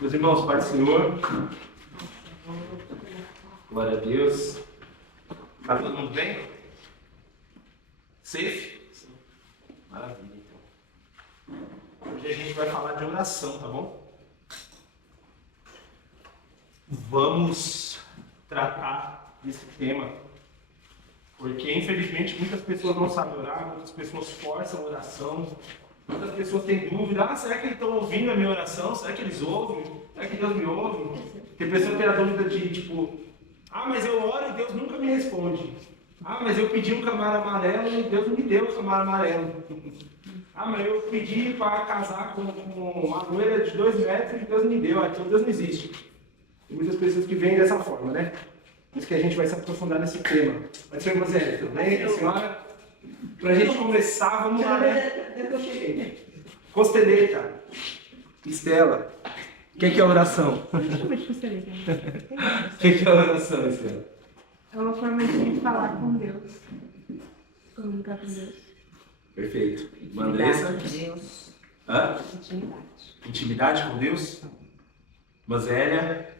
Meus irmãos, Pai do Senhor, glória a Deus. Tá todo mundo bem? Safe? Maravilha, então. Hoje a gente vai falar de oração, tá bom? Vamos tratar desse tema, porque infelizmente muitas pessoas não sabem orar, muitas pessoas forçam a oração, muitas pessoas têm dúvida, será que eles estão ouvindo a minha oração? Será que eles ouvem? Será que Deus me ouve? Tem pessoa que tem a dúvida de tipo, mas eu oro e Deus nunca me responde. Mas eu pedi um camaro amarelo e Deus não me deu o camaro amarelo. Mas eu pedi para casar com uma loira de 2 metros e Deus não me deu, então Deus não existe. Tem muitas pessoas que veem dessa forma, né? Por isso que a gente vai se aprofundar nesse tema. Mas, senhor Zé, tudo bem? A senhora? Pra gente começar, vamos lá, né? Costeleta. Estela. O que é oração? Chama de costeleta. O que é oração, Estela? É uma forma de falar com Deus. Comunicar com Deus. Perfeito. Andressa? Deus. Intimidade. Intimidade com Deus? Mazélia?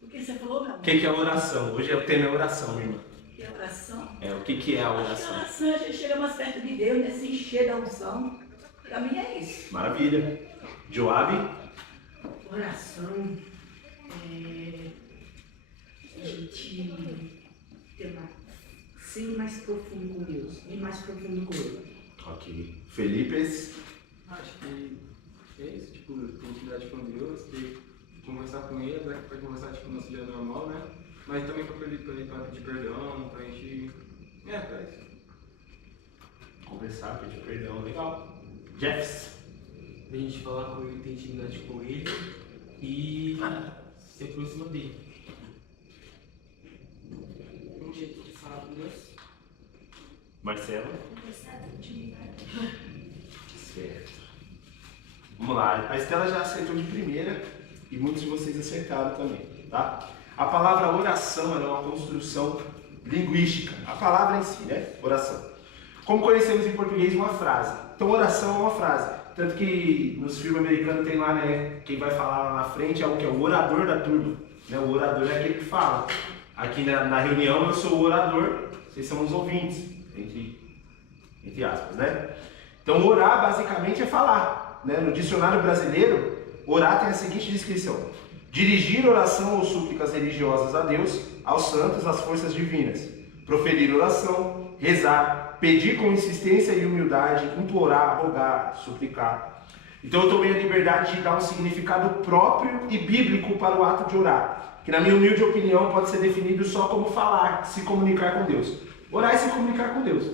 O que você falou, não? O que é oração? Hoje o tema é oração, minha irmã. O que é oração? O que é a A oração? oração, a gente chega mais perto de Deus, né? Se encher da unção. Pra mim é isso. Maravilha. Joabe? Oração é a gente ter ser mais profundo com Deus e mais profundo com Ele. Ok. Felipes? Acho que é isso, tipo, ter intimidade com Deus, ter conversar com Ele, né? Pra conversar tipo, no nosso dia normal, né? Mas também pra pedir perdão, pra gente. Pra isso. Conversar, pedir perdão, legal. Jeffs? A gente falar com Ele, ter intimidade com Ele e se aproxima dele. Um jeito de falar com Deus. Marcelo? Certo. Vamos lá. A Estela já acertou de primeira e muitos de vocês acertaram também, tá? A palavra oração é uma construção linguística. A palavra em si, né? Oração. Como conhecemos em português uma frase. Então, oração é uma frase. Tanto que nos filmes americanos tem lá, né? Quem vai falar lá na frente é o que? O orador da turma. Né? O orador é aquele que fala. Aqui na reunião eu sou o orador, vocês são os ouvintes, entre aspas, né? Então, orar basicamente é falar. Né? No dicionário brasileiro, orar tem a seguinte descrição: dirigir oração ou súplicas religiosas a Deus, aos santos, às forças divinas. Proferir oração, rezar, pedir com insistência e humildade, implorar, rogar, suplicar. Então eu tomei a liberdade de dar um significado próprio e bíblico para o ato de orar, que na minha humilde opinião pode ser definido só como falar, se comunicar com Deus. Orar é se comunicar com Deus.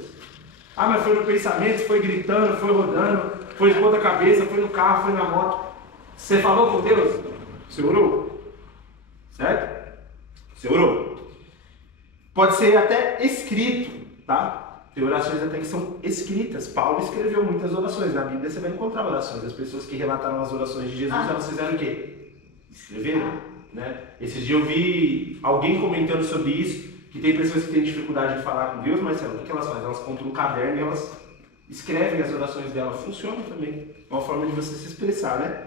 Mas foi no pensamento, foi gritando, foi rodando, foi de ponta cabeça, foi no carro, foi na moto. Você falou com Deus? Você orou? Certo? Você orou. Pode ser até escrito, tá? Tem orações até que são escritas. Paulo escreveu muitas orações. Na Bíblia você vai encontrar orações. As pessoas que relataram as orações de Jesus, elas fizeram o quê? Escreveram, né? Esses dias eu vi alguém comentando sobre isso, que tem pessoas que têm dificuldade de falar com Deus, mas o que elas fazem? Elas compram um caderno e elas escrevem as orações delas. Funciona também. É uma forma de você se expressar, né?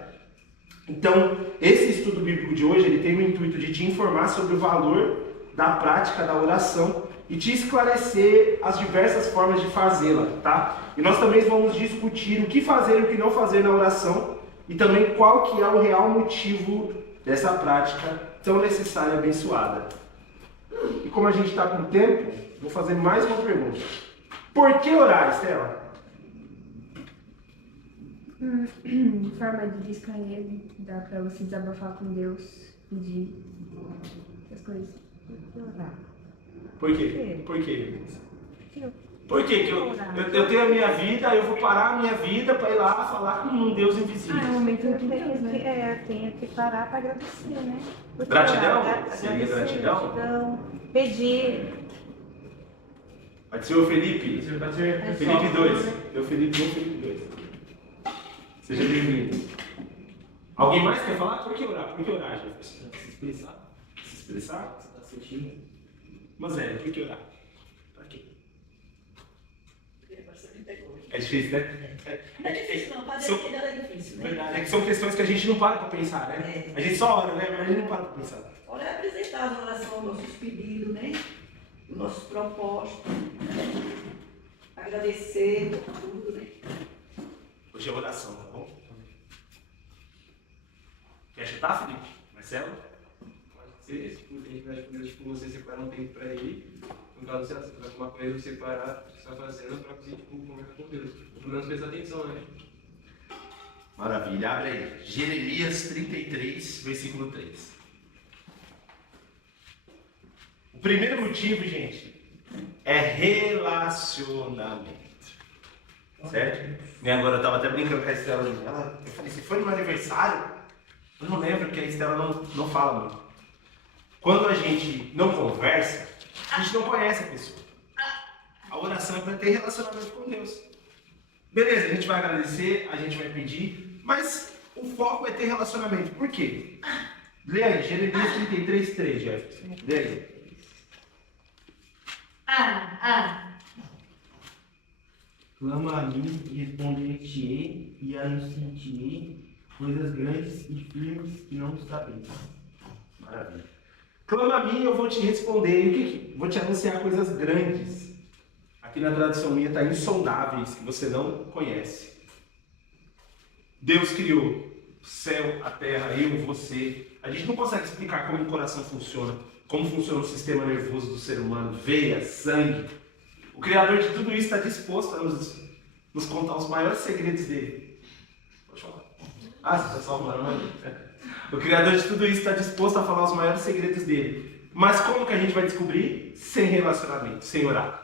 Então, esse estudo bíblico de hoje, ele tem o intuito de te informar sobre o valor da prática da oração e te esclarecer as diversas formas de fazê-la, tá? E nós também vamos discutir o que fazer e o que não fazer na oração e também qual que é o real motivo dessa prática tão necessária e abençoada. E como a gente está com tempo, vou fazer mais uma pergunta. Por que orar, Estela? Forma de distrair, dá pra você desabafar com Deus, pedir essas coisas. Por quê? Por quê? Eu. Por quê? Que eu tenho a minha vida, eu vou parar a minha vida para ir lá falar com um Deus invisível. É um momento de Deus, né? Tem que parar para agradecer, né? Porque Gratidão? agradecer, Seria gratidão? Pedir. Pode ser o Felipe? Pode ser. Felipe 2. Eu Felipe 1, Felipe 2. Seja bem-vindo. Alguém mais quer falar? Por que orar? Por que orar, Jefferson? Se expressar, Se expressar? você tá sentindo. Mas por que orar? Pra quê? Porque é para saber É difícil, né? Não é difícil não, fazer aquilo é difícil, né? Verdade, é que são questões que a gente não para pra pensar, né? A gente só ora, né? Mas a gente não para pra pensar. Olha, apresentar as orações, nossos pedidos, né? Os nossos propósitos, né? Agradecer por tudo, né? Hoje é oração, tá bom? Quer chutar, Felipe? Marcelo? Pode ser, tipo, tem que dar, tipo, você separar um tempo pra ir. No caso, você vai uma coisa, separar o que você está fazendo pra conseguir, tipo, conversar com Deus. Pelo menos prestar atenção, né? Maravilha, abre aí. Jeremias 33, versículo 3. O primeiro motivo, gente, é relacionamento. Certo? E agora eu estava até brincando com a Estela. Eu falei, se foi no meu aniversário, eu não lembro que a Estela não fala muito. Quando a gente não conversa, a gente não conhece a pessoa. A oração é para ter relacionamento com Deus. Beleza, a gente vai agradecer, a gente vai pedir, mas o foco é ter relacionamento. Por quê? Lê aí, Jeremias 33, 3, Jefferson. Lê aí. Clama a mim e responder-te-ei e anunciar-te-ei coisas grandes e firmes que não sabeis. Maravilha. Clama a mim, eu vou te responder. E o que? Vou te anunciar coisas grandes. Aqui na tradução minha está insondáveis, que você não conhece. Deus criou o céu, a terra, eu, você. A gente não consegue explicar como o coração funciona, como funciona o sistema nervoso do ser humano, veia, sangue. O Criador de tudo isso está disposto a nos contar os maiores segredos dele. Pode falar. Ah, você está só falando, né? O Criador de tudo isso está disposto a falar os maiores segredos dele. Mas como que a gente vai descobrir? Sem relacionamento, sem orar.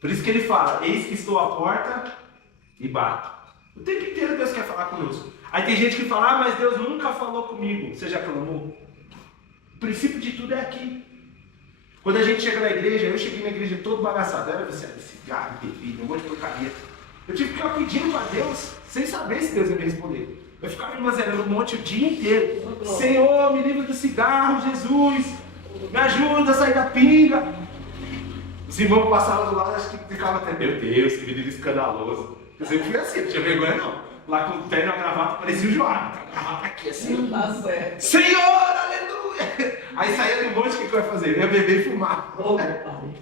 Por isso que ele fala, eis que estou à porta e bato. O tempo inteiro Deus quer falar conosco. Aí tem gente que fala, mas Deus nunca falou comigo. Você já clamou? O princípio de tudo é aqui. Quando a gente chega na igreja, eu cheguei na igreja todo bagaçado, era viciado em cigarro, bebida, um monte de porcaria. Eu tive que ficar pedindo para Deus, sem saber se Deus ia me responder. Eu ficava me mazerando um monte o dia inteiro. Senhor, me livra do cigarro, Jesus. Me ajuda a sair da pinga. Os irmãos passavam do lado, acho que ficavam até, meu Deus, que menino escandaloso. Eu sempre fui assim, não tinha vergonha não. Lá com o terno e a gravata, parecia o João. A gravata aqui assim. Tá certo. Senhor, aleluia! Aí saía do monte, o que eu ia fazer? Eu ia beber e fumar. Ô, meu pai.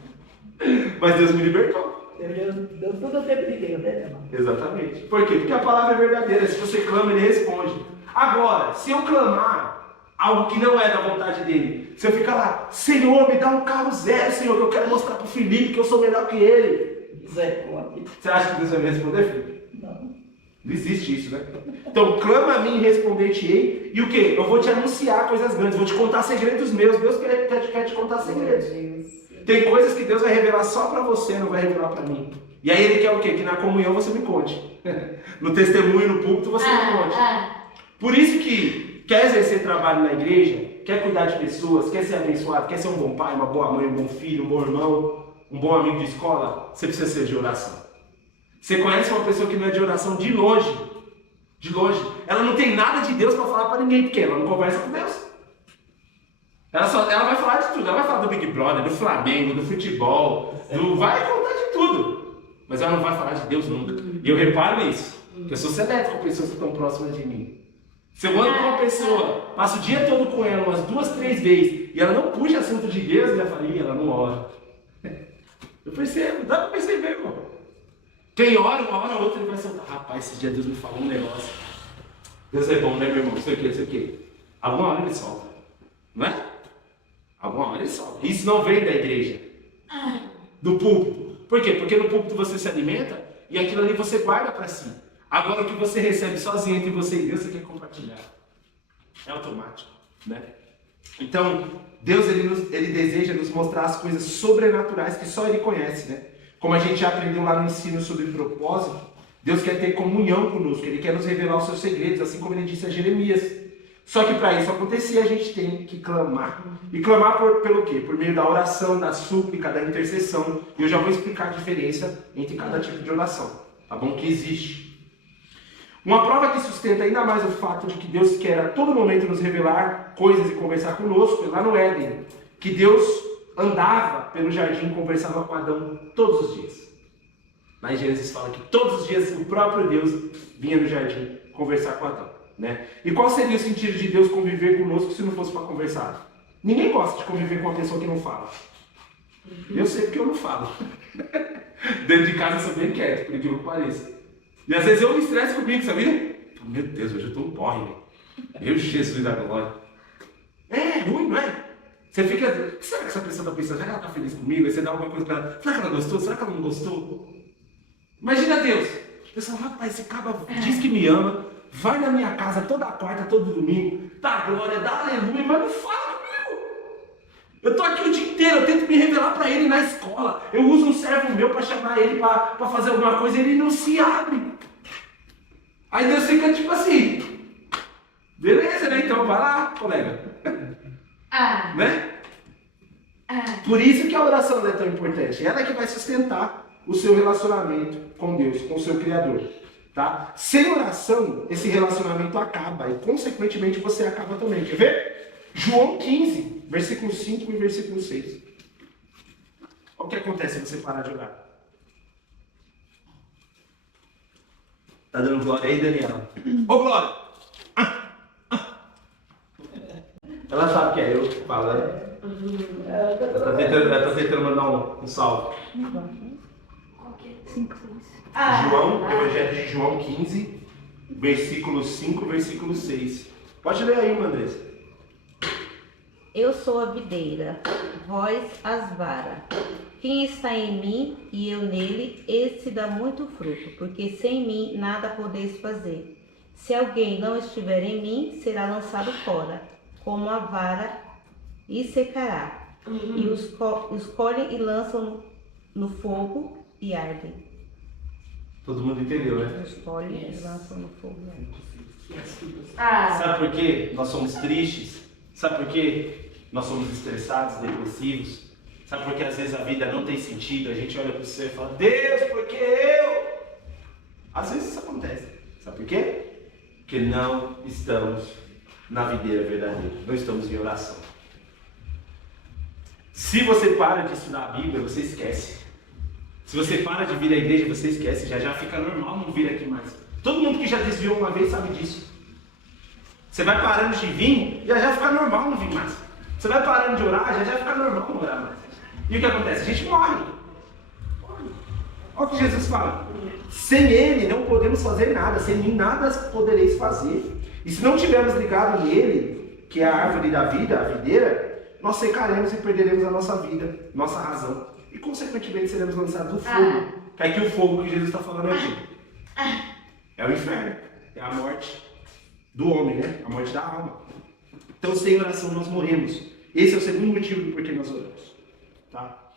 Mas Deus me libertou. Deu tudo o tempo de Deus, né, irmão? Exatamente. Por quê? Porque a palavra é verdadeira. Se você clama, ele responde. Agora, se eu clamar algo que não é da vontade dele, se eu ficar lá, Senhor, me dá um carro zero, Senhor, que eu quero mostrar pro Felipe que eu sou melhor que ele. Misericórdia. Você acha que Deus vai me responder, Felipe? Não. Não existe isso, né? Então, clama a mim e responder-te-ei. E o quê? Eu vou te anunciar coisas grandes, vou te contar segredos meus. Deus quer te contar segredos. Tem coisas que Deus vai revelar só para você, não vai revelar para mim. E aí ele quer o quê? Que na comunhão você me conte. No testemunho, no púlpito, você me conte. Por isso que quer exercer trabalho na igreja, quer cuidar de pessoas, quer ser abençoado, quer ser um bom pai, uma boa mãe, um bom filho, um bom irmão, um bom amigo de escola, você precisa ser de oração. Você conhece uma pessoa que não é de oração de longe. De longe. Ela não tem nada de Deus para falar para ninguém, porque ela não conversa com Deus. Ela vai falar de tudo. Ela vai falar do Big Brother, do Flamengo, do futebol, vai contar de tudo. Mas ela não vai falar de Deus nunca. E eu reparo isso. Eu sou seleto com pessoas que estão próximas de mim. Se eu ando com uma pessoa, passo o dia todo com ela, umas 2, 3 vezes, e ela não puxa assunto de Deus, eu já falei, ela não ora. Eu percebo, dá para perceber, irmão. Quem ora, uma hora ou outra, ele vai soltar. Rapaz, esse dia Deus me falou um negócio. Deus é bom, né, meu irmão? Não sei o que. Alguma hora ele solta. Não é? Alguma hora ele solta. Isso não vem da igreja. Do púlpito. Por quê? Porque no púlpito você se alimenta e aquilo ali você guarda para si. Agora o que você recebe sozinho entre você e Deus, você quer compartilhar. É automático, né? Então, Deus ele deseja nos mostrar as coisas sobrenaturais que só Ele conhece, né? Como a gente já aprendeu lá no ensino sobre propósito, Deus quer ter comunhão conosco, Ele quer nos revelar os seus segredos, assim como Ele disse a Jeremias. Só que para isso acontecer, a gente tem que clamar. E clamar pelo quê? Por meio da oração, da súplica, da intercessão. E eu já vou explicar a diferença entre cada tipo de oração, tá bom? Que existe. Uma prova que sustenta ainda mais o fato de que Deus quer a todo momento nos revelar coisas e conversar conosco é lá no Éden, que Deus andava pelo jardim e conversava com Adão todos os dias. Lá em Gênesis fala que todos os dias o próprio Deus vinha no jardim conversar com Adão, né? E qual seria o sentido de Deus conviver conosco se não fosse para conversar? Ninguém gosta de conviver com uma pessoa que não fala. Eu sei porque eu não falo. Dentro de casa eu sou bem quieto, por incrível que pareça. E às vezes eu me estresso comigo, sabia? Meu Deus, hoje eu tô um porre, velho. Meu Jesus da glória. É ruim, não é? Você fica, o que será que essa pessoa está pensando? Será que ela está feliz comigo? Aí você dá alguma coisa para ela. Será que ela gostou? Será que ela não gostou? Imagina Deus. Deus fala, rapaz, esse cara diz que me ama, vai na minha casa toda quarta, todo domingo, dá glória, dá aleluia, mas não fala comigo. Eu tô aqui o dia inteiro, eu tento me revelar para ele na escola. Eu uso um servo meu para chamar ele para fazer alguma coisa e ele não se abre. Aí Deus fica tipo assim, beleza, né? Então vai lá, colega. Né? Por isso que a oração é tão importante. Ela é que vai sustentar o seu relacionamento com Deus, com o seu Criador. Tá? Sem oração, esse relacionamento acaba. E consequentemente você acaba também. Quer ver? João 15, versículo 5 e versículo 6. Olha o que acontece se você parar de orar. Tá dando glória aí, Daniela? Ô, Glória! Ela sabe que é eu que falo, né? Ela tá tentando mandar um salve. 5, 6. João, Evangelho de João 15, versículo 5, versículo 6. Pode ler aí, Andressa. Eu sou a videira, vós as varas. Quem está em mim e eu nele, esse dá muito fruto, porque sem mim nada podeis fazer. Se alguém não estiver em mim, será lançado fora, como a vara, e secará. E os colhem e lançam no fogo e ardem. Todo mundo entendeu, né? Os colhem e lançam no fogo e ardem. Sabe por quê? Nós somos tristes. Sabe por quê? Nós somos estressados, depressivos. Sabe por que às vezes a vida não tem sentido? A gente olha para o céu e fala, Deus, por que eu? Às vezes isso acontece. Sabe por quê? Porque não estamos na videira verdadeira. Não estamos em oração. Se você para de estudar a Bíblia, você esquece. Se você para de vir à igreja, você esquece. Já fica normal não vir aqui mais. Todo mundo que já desviou uma vez sabe disso. Você vai parando de vir, já fica normal não vir mais. Você vai parando de orar, já fica normal não orar mais. E o que acontece? A gente morre. Olha o que Jesus fala. Sem Ele não podemos fazer nada. Sem mim nada podereis fazer. E se não tivermos ligado nele, que é a árvore da vida, a videira, nós secaremos e perderemos a nossa vida, nossa razão. E consequentemente seremos lançados no fogo. Que é aqui o fogo que Jesus está falando aqui. É o inferno. É a morte do homem, né? A morte da alma. Então sem oração nós morremos. Esse é o segundo motivo do porquê nós oramos. Tá?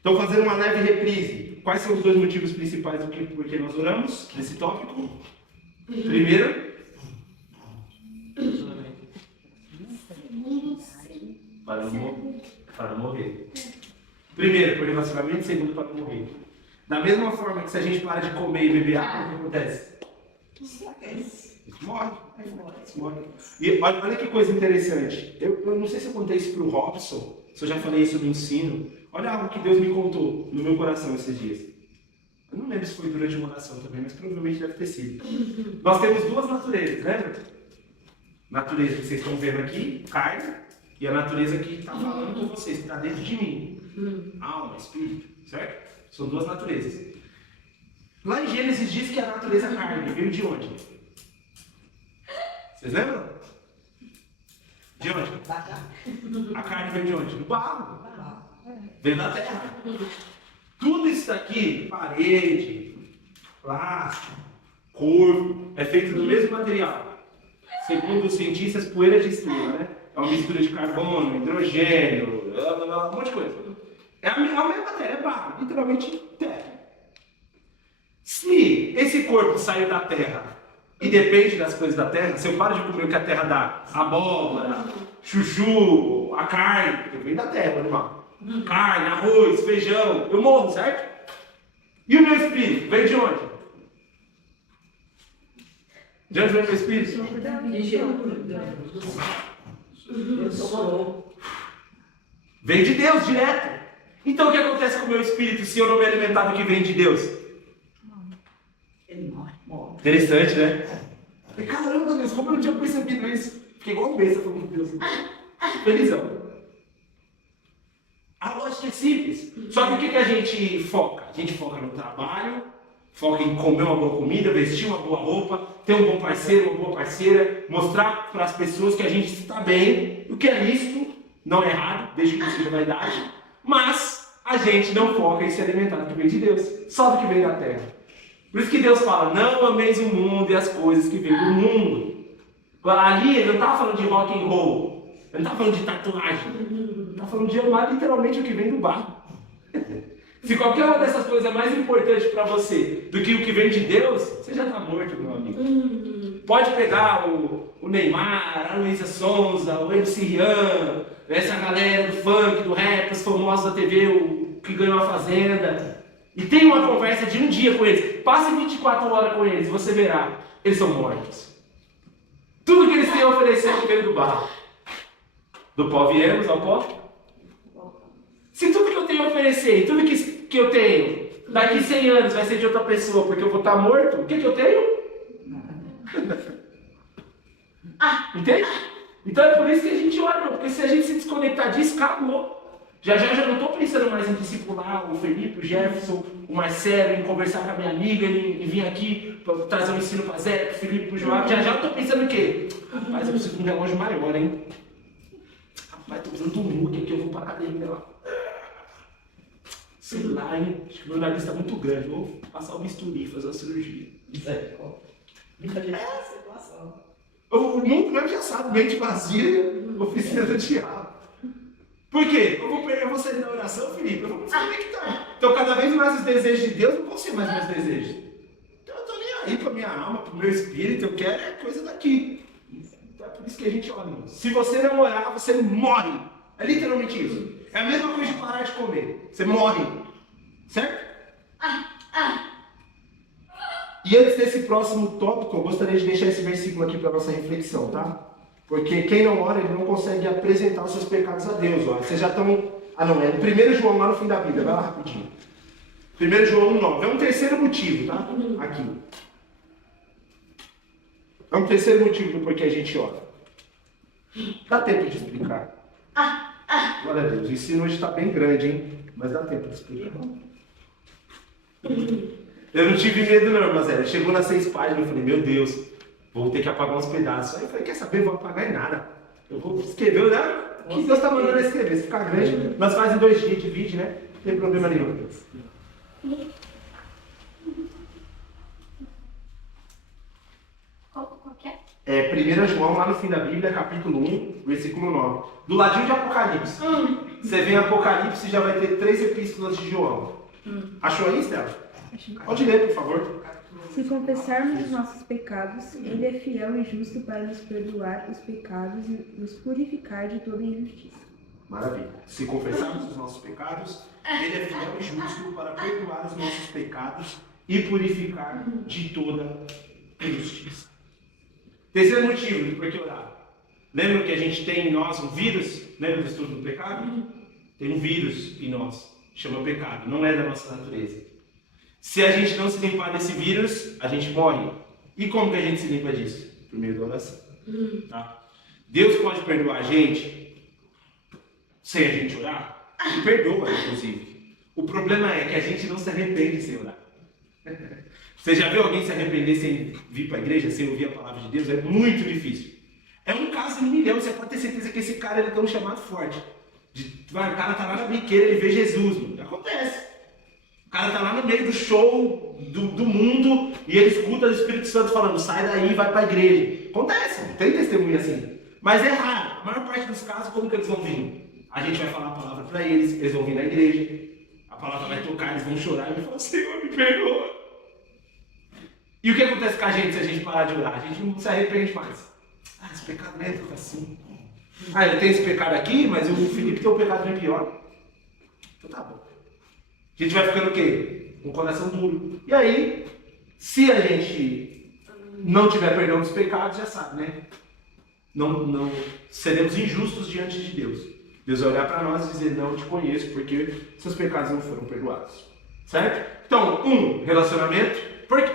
Então, fazendo uma leve reprise. Quais são os dois motivos principais do porquê nós oramos nesse tópico? Primeiro, para não morrer. Primeiro, por relacionamento. Segundo, para não morrer. Da mesma forma que se a gente para de comer e beber água, o que acontece? A gente morre. E olha que coisa interessante. Eu não sei se eu contei isso para o Robson, se eu já falei isso no ensino. Olha algo que Deus me contou no meu coração esses dias. Eu não lembro se foi durante uma oração também, mas provavelmente deve ter sido. Nós temos duas naturezas, lembra? Natureza que vocês estão vendo aqui, carne, e a natureza que está falando com vocês, que está dentro de mim. Alma, espírito, certo? São duas naturezas. Lá em Gênesis diz que a natureza carne veio de onde? Vocês lembram? De onde? A carne veio de onde? Do barro. Veio da terra. Tudo isso daqui, parede, plástico, corpo, é feito do mesmo material. Segundo os cientistas, poeira de estrela, né? É uma mistura de carbono, hidrogênio, um monte de coisa. É a mesma matéria, é barro, literalmente terra. Se esse corpo saiu da terra e depende das coisas da terra, se eu paro de comer o que a terra dá, abóbora, chuchu, a carne, porque vem da terra, animal. Carne, arroz, feijão, eu morro, certo? E o meu espírito, vem de onde? De onde vem o meu espírito? Vem de Deus, direto. Então o que acontece com o meu espírito se eu não me alimentar do que vem de Deus? Interessante, né? Falei, caramba, Deus, como eu não tinha percebido isso? Fiquei igual um besta falando com Deus. Felizão. A lógica é simples. Só que o que a gente foca? A gente foca no trabalho, foca em comer uma boa comida, vestir uma boa roupa, ter um bom parceiro, uma boa parceira, mostrar para as pessoas que a gente está bem, o que é lícito, não é errado, desde que não seja vaidade, mas a gente não foca em se alimentar do que vem de Deus, só do que vem da terra. Por isso que Deus fala, não ameis o mundo e as coisas que vêm do mundo. Ali ele não estava falando de rock and roll, ele não estava falando de tatuagem, ele estava falando de amar literalmente o que vem do barro. Se qualquer uma dessas coisas é mais importante para você do que o que vem de Deus, você já está morto, meu amigo. Pode pegar o Neymar, a Luísa Sonza, o MC Rian, essa galera do funk, do rap, os famosos da TV, o que ganhou a Fazenda, e tem uma conversa de um dia com eles. Passe 24 horas com eles, você verá, eles são mortos. Tudo que eles têm a oferecer veio do barro. Do pó viemos ao pó. Se tudo que eu tenho a oferecer e tudo que eu tenho daqui 100 anos vai ser de outra pessoa porque eu vou estar morto, o que eu tenho? Entende? Então é por isso que a gente ora, porque se a gente se desconectar disso, acabou. Já não estou pensando mais em discipular o Felipe, o Jefferson, o Marcelo, em conversar com a minha amiga, em vir aqui para trazer um ensino para Zé, para o Felipe, para o João. Já estou pensando o quê? Rapaz, eu preciso de um relógio maior, hein? Rapaz, estou precisando de um muque aqui, eu vou para a academia lá. Sei lá, hein? Acho que o meu nariz está muito grande. Vou passar o bisturi, fazer uma cirurgia. Brincadeira de situação. O mundo mesmo já sabe, mente vazia, oficina do diabo. Por quê? Eu vou sair da oração, Felipe, eu vou me desconectar. Então, cada vez mais os desejos de Deus não vão ser mais meus desejos. Então, eu estou nem aí para minha alma, para o meu espírito, eu quero é coisa daqui. Então, é por isso que a gente ora. Se você não orar, você morre. É literalmente isso. É a mesma coisa de parar de comer. Você morre. Certo? E antes desse próximo tópico, eu gostaria de deixar esse versículo aqui para nossa reflexão, tá? Porque quem não ora, ele não consegue apresentar os seus pecados a Deus. Ó. Vocês já estão... Ah, não, é no 1 João, lá no fim da Bíblia. Vai lá rapidinho. 1 João 1,9. É um terceiro motivo, tá? Aqui. É um terceiro motivo do porquê a gente ora. Dá tempo de explicar. Glória a Deus. O ensino hoje está bem grande, hein? Mas dá tempo de explicar. Eu não tive medo não, mas chegou nas 6 páginas, eu falei, meu Deus, vou ter que apagar uns pedaços. Aí eu falei, quer saber, vou apagar em nada. Eu vou escrever, né? O que Deus está mandando eu escrever? Se ficar grande, nós fazemos 2 dias, divide, né? Não tem problema nenhum. Qual que é? É 1 João, lá no fim da Bíblia, capítulo 1, versículo 9. Do ladinho de Apocalipse. Você vê Apocalipse e já vai ter 3 epístolas de João. Achou aí, Stella? Pode ler, por favor. Se confessarmos os nossos pecados, Ele é fiel e justo para nos perdoar os pecados e nos purificar de toda injustiça. Maravilha. Se confessarmos os nossos pecados, Ele é fiel e justo para perdoar os nossos pecados e purificar de toda injustiça. Terceiro motivo de por que orar. Lembra que a gente tem em nós um vírus? Lembra do estudo do pecado? Tem um vírus em nós, chama pecado, não é da nossa natureza. Se a gente não se limpar desse vírus, a gente morre. E como que a gente se limpa disso? Por meio da oração. Tá? Deus pode perdoar a gente sem a gente orar? Ele perdoa, inclusive. O problema é que a gente não se arrepende sem orar. Você já viu alguém se arrepender sem vir para a igreja, sem ouvir a palavra de Deus? É muito difícil. É um caso em 1 milhão, você pode ter certeza que esse cara ele tem um chamado forte. O cara tá lá na biqueira, ele vê Jesus, mano. Acontece. O cara tá lá no meio do show do mundo e ele escuta o Espírito Santo falando, sai daí e vai para a igreja. Acontece, tem testemunho assim. Mas é raro. A maior parte dos casos, como que eles vão vir? A gente vai falar a palavra para eles vão vir na igreja, a palavra vai tocar, eles vão chorar e vão falar, Senhor, me perdoa. E o que acontece com a gente se a gente parar de orar? A gente não se arrepende mais. Esse pecado não é tudo assim. Eu tenho esse pecado aqui, mas o Felipe tem um pecado bem pior. Então tá bom. A gente vai ficando o quê? Com o coração duro. E aí, se a gente não tiver perdão dos pecados, já sabe, né? Não seremos injustos diante de Deus. Deus vai olhar para nós e dizer, não te conheço, porque seus pecados não foram perdoados. Certo? Então, relacionamento. Porque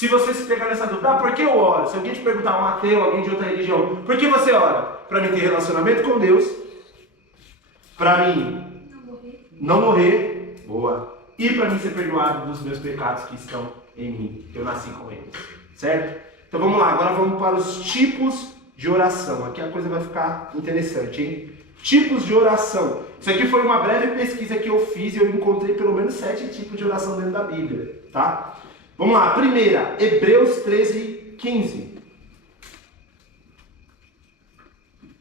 Se você se pegar nessa dúvida, por que eu oro? Se alguém te perguntar, um ateu, alguém de outra religião, por que você ora? Para mim ter relacionamento com Deus, para mim não morrer, boa, e para mim ser perdoado dos meus pecados que estão em mim, que eu nasci com eles, certo? Então vamos lá, agora vamos para os tipos de oração. Aqui a coisa vai ficar interessante, hein? Tipos de oração. Isso aqui foi uma breve pesquisa que eu fiz e eu encontrei pelo menos 7 tipos de oração dentro da Bíblia, tá? Vamos lá, a primeira, Hebreus 13, 15.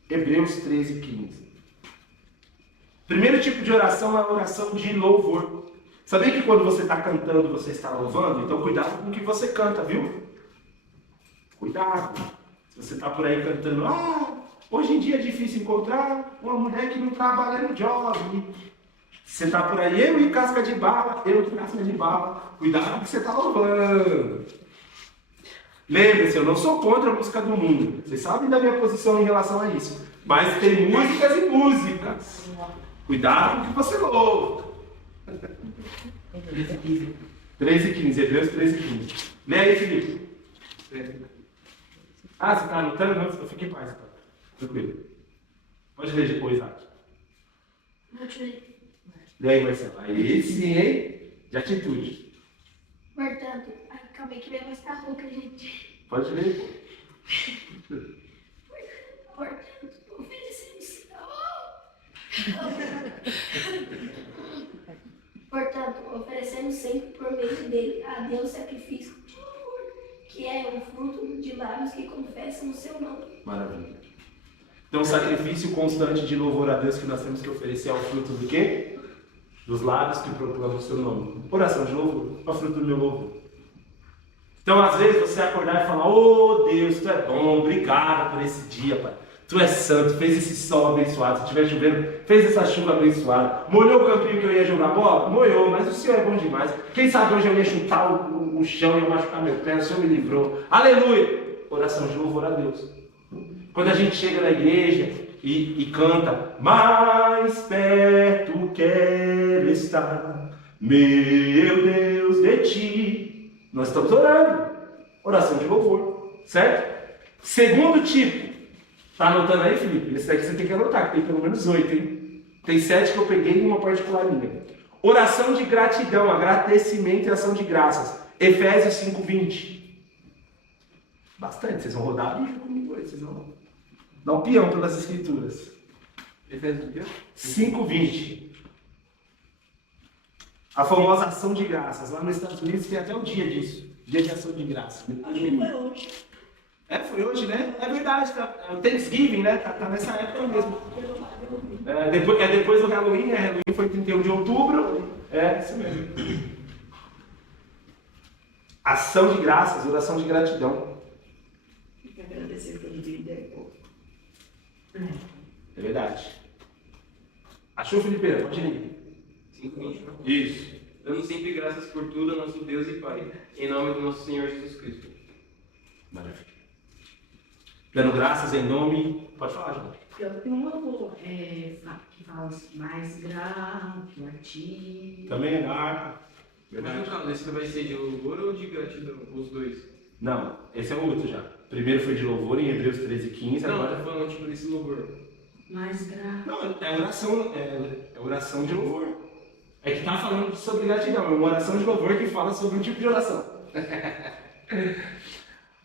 Hebreus 13, 15. Primeiro tipo de oração é a oração de louvor. Sabia que quando você está cantando, você está louvando? Então cuidado com o que você canta, viu? Cuidado. Se você está por aí cantando, hoje em dia é difícil encontrar uma mulher que não trabalha no job. Você está por aí, eu e casca de bala, cuidado com o que você está louvando. Lembre-se, eu não sou contra a música do mundo. Vocês sabem da minha posição em relação a isso. Mas tem músicas e músicas. Cuidado com o que você louva. 13:15, Hebreus 13:15. Lê aí, Felipe. Você está anotando? Não, então fique em paz. Então. Tranquilo. Pode ler depois, Isaac. Lê aí, Marcelo. Aí sim, hein? De atitude. Portanto, calma aí que minha voz tá rouca, gente. Pode ler. Portanto, oferecemos. Portanto, oferecemos sempre por meio dele a Deus sacrifício de louvor, que é o fruto de lábios que confessam o seu nome. Maravilha. Então, o sacrifício constante de louvor a Deus que nós temos que oferecer é o fruto do quê? Dos lábios que proclamam o seu nome. Oração de louvor, é o fruto do meu louvor. Então, às vezes, você acordar e falar, Deus, Tu é bom, obrigado por esse dia, Pai. Tu é santo, fez esse sol abençoado, se estiver chovendo, fez essa chuva abençoada, molhou o campinho que eu ia jogar bola? Molhou, mas o Senhor é bom demais. Quem sabe hoje eu ia chutar o chão e ia machucar meu pé, o Senhor me livrou. Aleluia! Oração de louvor a Deus. Quando a gente chega na igreja e canta, mais perto quero estar, meu Deus, de Ti. Nós estamos orando. Oração de louvor, certo? Segundo tipo. Tá anotando aí, Felipe? Esse daqui você tem que anotar, que tem pelo menos 8, hein? Tem 7 que eu peguei em uma particular minha. Oração de gratidão, agradecimento e ação de graças. Efésios 5:20. Bastante, vocês vão rodar a Bíblia comigo hoje, vocês vão dar um peão pelas escrituras. Efésios 5:20. A famosa ação de graças. Lá nos Estados Unidos tem até o dia disso. Dia de ação de graças. Acho que foi hoje. Foi hoje, né? É verdade, tá. É o Thanksgiving, né? Tá nessa época mesmo. Depois do Halloween, né? Halloween foi 31 de outubro. É, isso mesmo. Ação de graças, oração de gratidão. Tem que agradecer pelo dia e pouco. É verdade. Achou, Felipe? Pode ir. 5:20. Isso. Dando sempre graças por tudo a nosso Deus e Pai, em nome do nosso Senhor Jesus Cristo. Maravilha. Dando graças em nome... Pode falar, João. Eu tenho um louvor que fala assim, mais grato a Ti. Também é arca. Mas no Verdade. caso, esse vai ser de louvor ou de gratidão? Os dois? Não, esse é o outro já. Primeiro foi de louvor em Hebreus 13:15. Não, Agora... eu tô falando tipo desse louvor. Mais grato. Não, é oração de louvor. É que tá falando sobre gratidão. É uma oração de louvor que fala sobre um tipo de oração.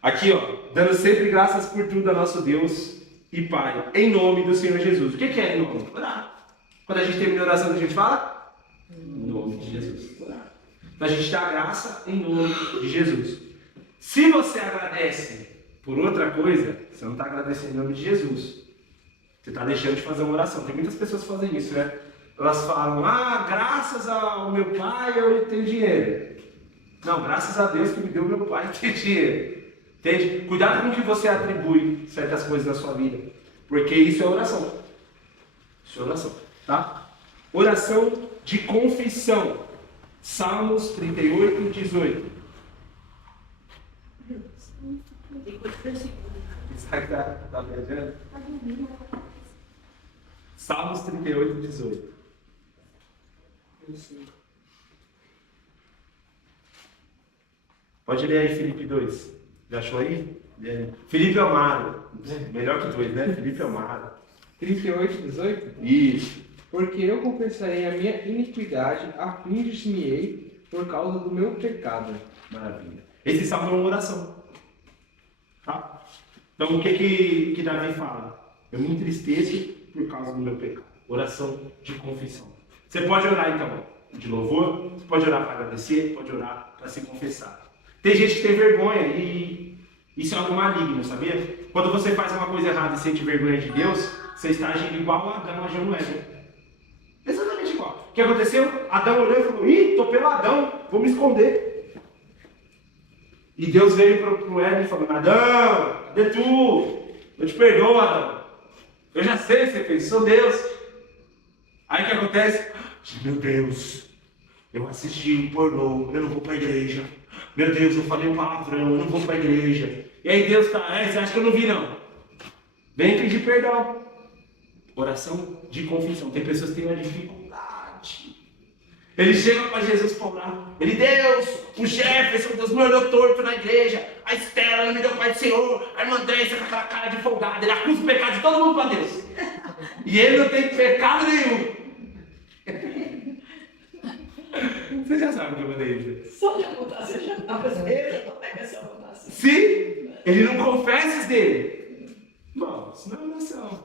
Aqui, ó. Dando sempre graças por tudo a nosso Deus e Pai, em nome do Senhor Jesus. O que é em nome? Orar. Quando a gente termina a oração, a gente fala? Em nome de Jesus. Orar. Então a gente dá graça em nome de Jesus. Se você agradece por outra coisa, você não está agradecendo em nome de Jesus. Você está deixando de fazer uma oração. Tem muitas pessoas que fazem isso, né? Elas falam, graças ao meu pai eu tenho dinheiro. Não, graças a Deus que me deu meu pai ter dinheiro. Entende? Cuidado com o que você atribui certas coisas na sua vida. Porque isso é oração. Isso é oração, tá? Oração de confissão. Salmos 38:18. Isaac tá viajando? Salmos 38:18. Pode ler aí Filipe 2. Já achou aí? Filipe Amaro. Melhor que 2, né? Filipe Amaro. 38, 18? Isso. Porque eu confessarei a minha iniquidade, afligir-me-ei por causa do meu pecado. Maravilha. Esse salmo é uma oração. Tá? Então o que Davi fala? Eu me entristeço por causa do meu pecado. Oração de confissão. Você pode orar então de louvor, você pode orar para agradecer, pode orar para se confessar. Tem gente que tem vergonha e isso é algo maligno, sabia? Quando você faz uma coisa errada e sente vergonha de Deus, você está agindo igual a Adão agiu no Éden. Exatamente igual. O que aconteceu? Adão olhou e falou, ih, tô peladão, vou me esconder. E Deus veio para o Éden e falou, Adão, cadê tu? Eu te perdoo, Adão. Eu já sei o que você fez, sou Deus. Aí o que acontece? Meu Deus, eu assisti um pornô, eu não vou para a igreja. Meu Deus, eu falei um palavrão, eu não vou para a igreja. E aí Deus tá, você acha que eu não vi não? Vem pedir perdão. Oração de confissão. Tem pessoas que têm uma dificuldade. Ele chega para Jesus para orar. Ele, Deus, o Jefferson, Deus me olhou torto na igreja. A Estela não me deu pai do Senhor. A irmã Andressa com aquela cara de folgada. Ele acusa o pecado de todo mundo para Deus. E ele não tem pecado nenhum. Você já sabe o que eu mandei dizer. Só de apontar, você já está brasileiro, não pega essa apontação. Se ele não confessa os dele, bom, isso não é oração.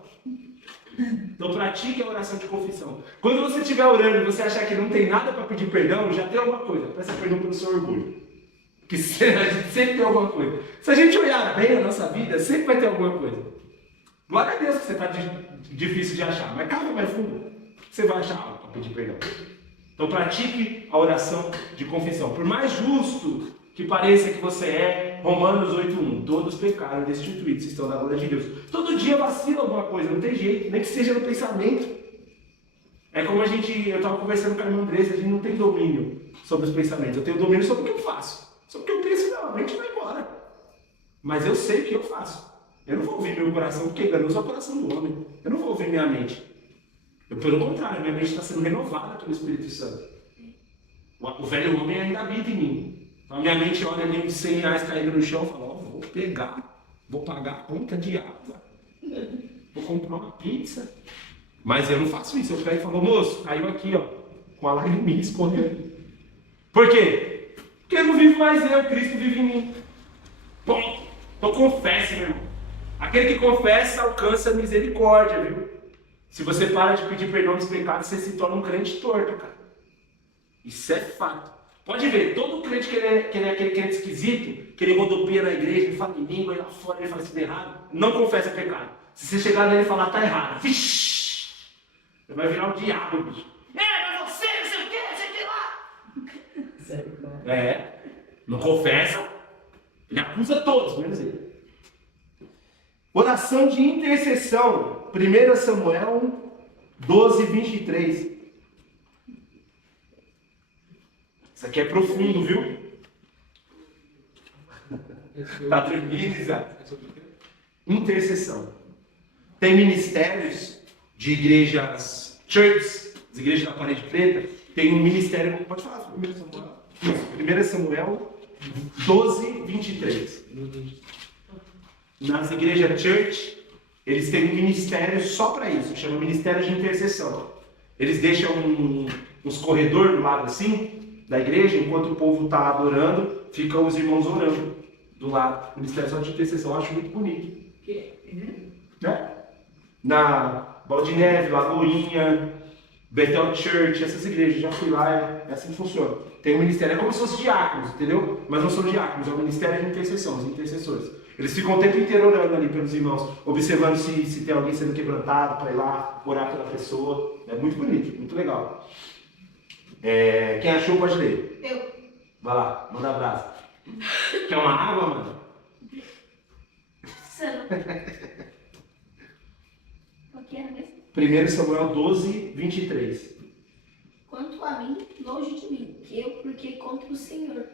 Então pratique a oração de confissão. Quando você estiver orando e você achar que não tem nada para pedir perdão, já tem alguma coisa. Peça perdão pelo seu orgulho. Que a gente sempre tem alguma coisa. Se a gente olhar bem a nossa vida, sempre vai ter alguma coisa. Glória a Deus que você está difícil de achar, mas calma mais fundo. Você vai achar algo para pedir perdão. Então pratique a oração de confissão. Por mais justo que pareça que você é, Romanos 8:1, todos pecaram e destituídos estão da glória de Deus. Todo dia vacila alguma coisa, não tem jeito, nem que seja no pensamento. É como eu estava conversando com a irmã Andressa, a gente não tem domínio sobre os pensamentos, eu tenho domínio sobre o que eu faço. Sobre o que eu penso, não, a mente vai embora. Mas eu sei o que eu faço. Eu não vou ouvir meu coração, porque enganoso é o coração do homem. Eu não vou ouvir minha mente. Pelo contrário, minha mente está sendo renovada pelo Espírito Santo. O velho homem ainda habita em mim. Então a minha mente olha ali uns 100 reais caídos no chão e fala, vou pegar, vou pagar a conta de água, vou comprar uma pizza. Mas eu não faço isso, eu pego e falo, moço, caiu aqui, ó, com a lágrima escorrendo. Por quê? Porque eu não vivo mais eu, Cristo vive em mim. Bom, então confesse, meu irmão. Aquele que confessa alcança misericórdia, viu? Se você para de pedir perdão dos pecados, você se torna um crente torto, cara. Isso é fato. Pode ver, todo crente que ele é aquele crente esquisito, que ele rodopia na igreja, ele fala em língua, e lá fora ele faz tudo errado, não confessa pecado. Se você chegar nele e falar, tá errado, vixi, você vai virar o diabo, bicho. Mas você, não sei o que, não sei o que lá. Não confessa, ele acusa todos, menos ele. Oração de intercessão. 1 Samuel 12:23. Isso aqui é profundo, viu? Tá tranquilo, Isaac? Intercessão. Tem ministérios de igrejas, churches, as igrejas da parede preta, tem um ministério, pode falar, 1 Samuel 12:23. Nas igrejas church, eles têm um ministério só para isso, chama Ministério de Intercessão. Eles deixam uns corredores do lado assim, da igreja, enquanto o povo está adorando, ficam os irmãos orando do lado. Ministério só de intercessão, eu acho muito bonito. Né? Na Bola de Neve, Lagoinha, Bethel Church, essas igrejas, já fui lá, é assim que funciona. Tem um ministério, é como se fosse diáconos, entendeu? Mas não são diáconos, é um ministério de intercessão, os intercessores. Eles ficam o tempo inteiro orando ali pelos irmãos, observando se tem alguém sendo quebrantado, para ir lá orar pela pessoa. É muito bonito, muito legal. Quem achou pode ler. Eu. Vai lá, manda abraço. Quer uma água, mano? Qual que era mesmo? 1 Samuel 12:23. Quanto a mim, longe de mim, eu porque contra o Senhor,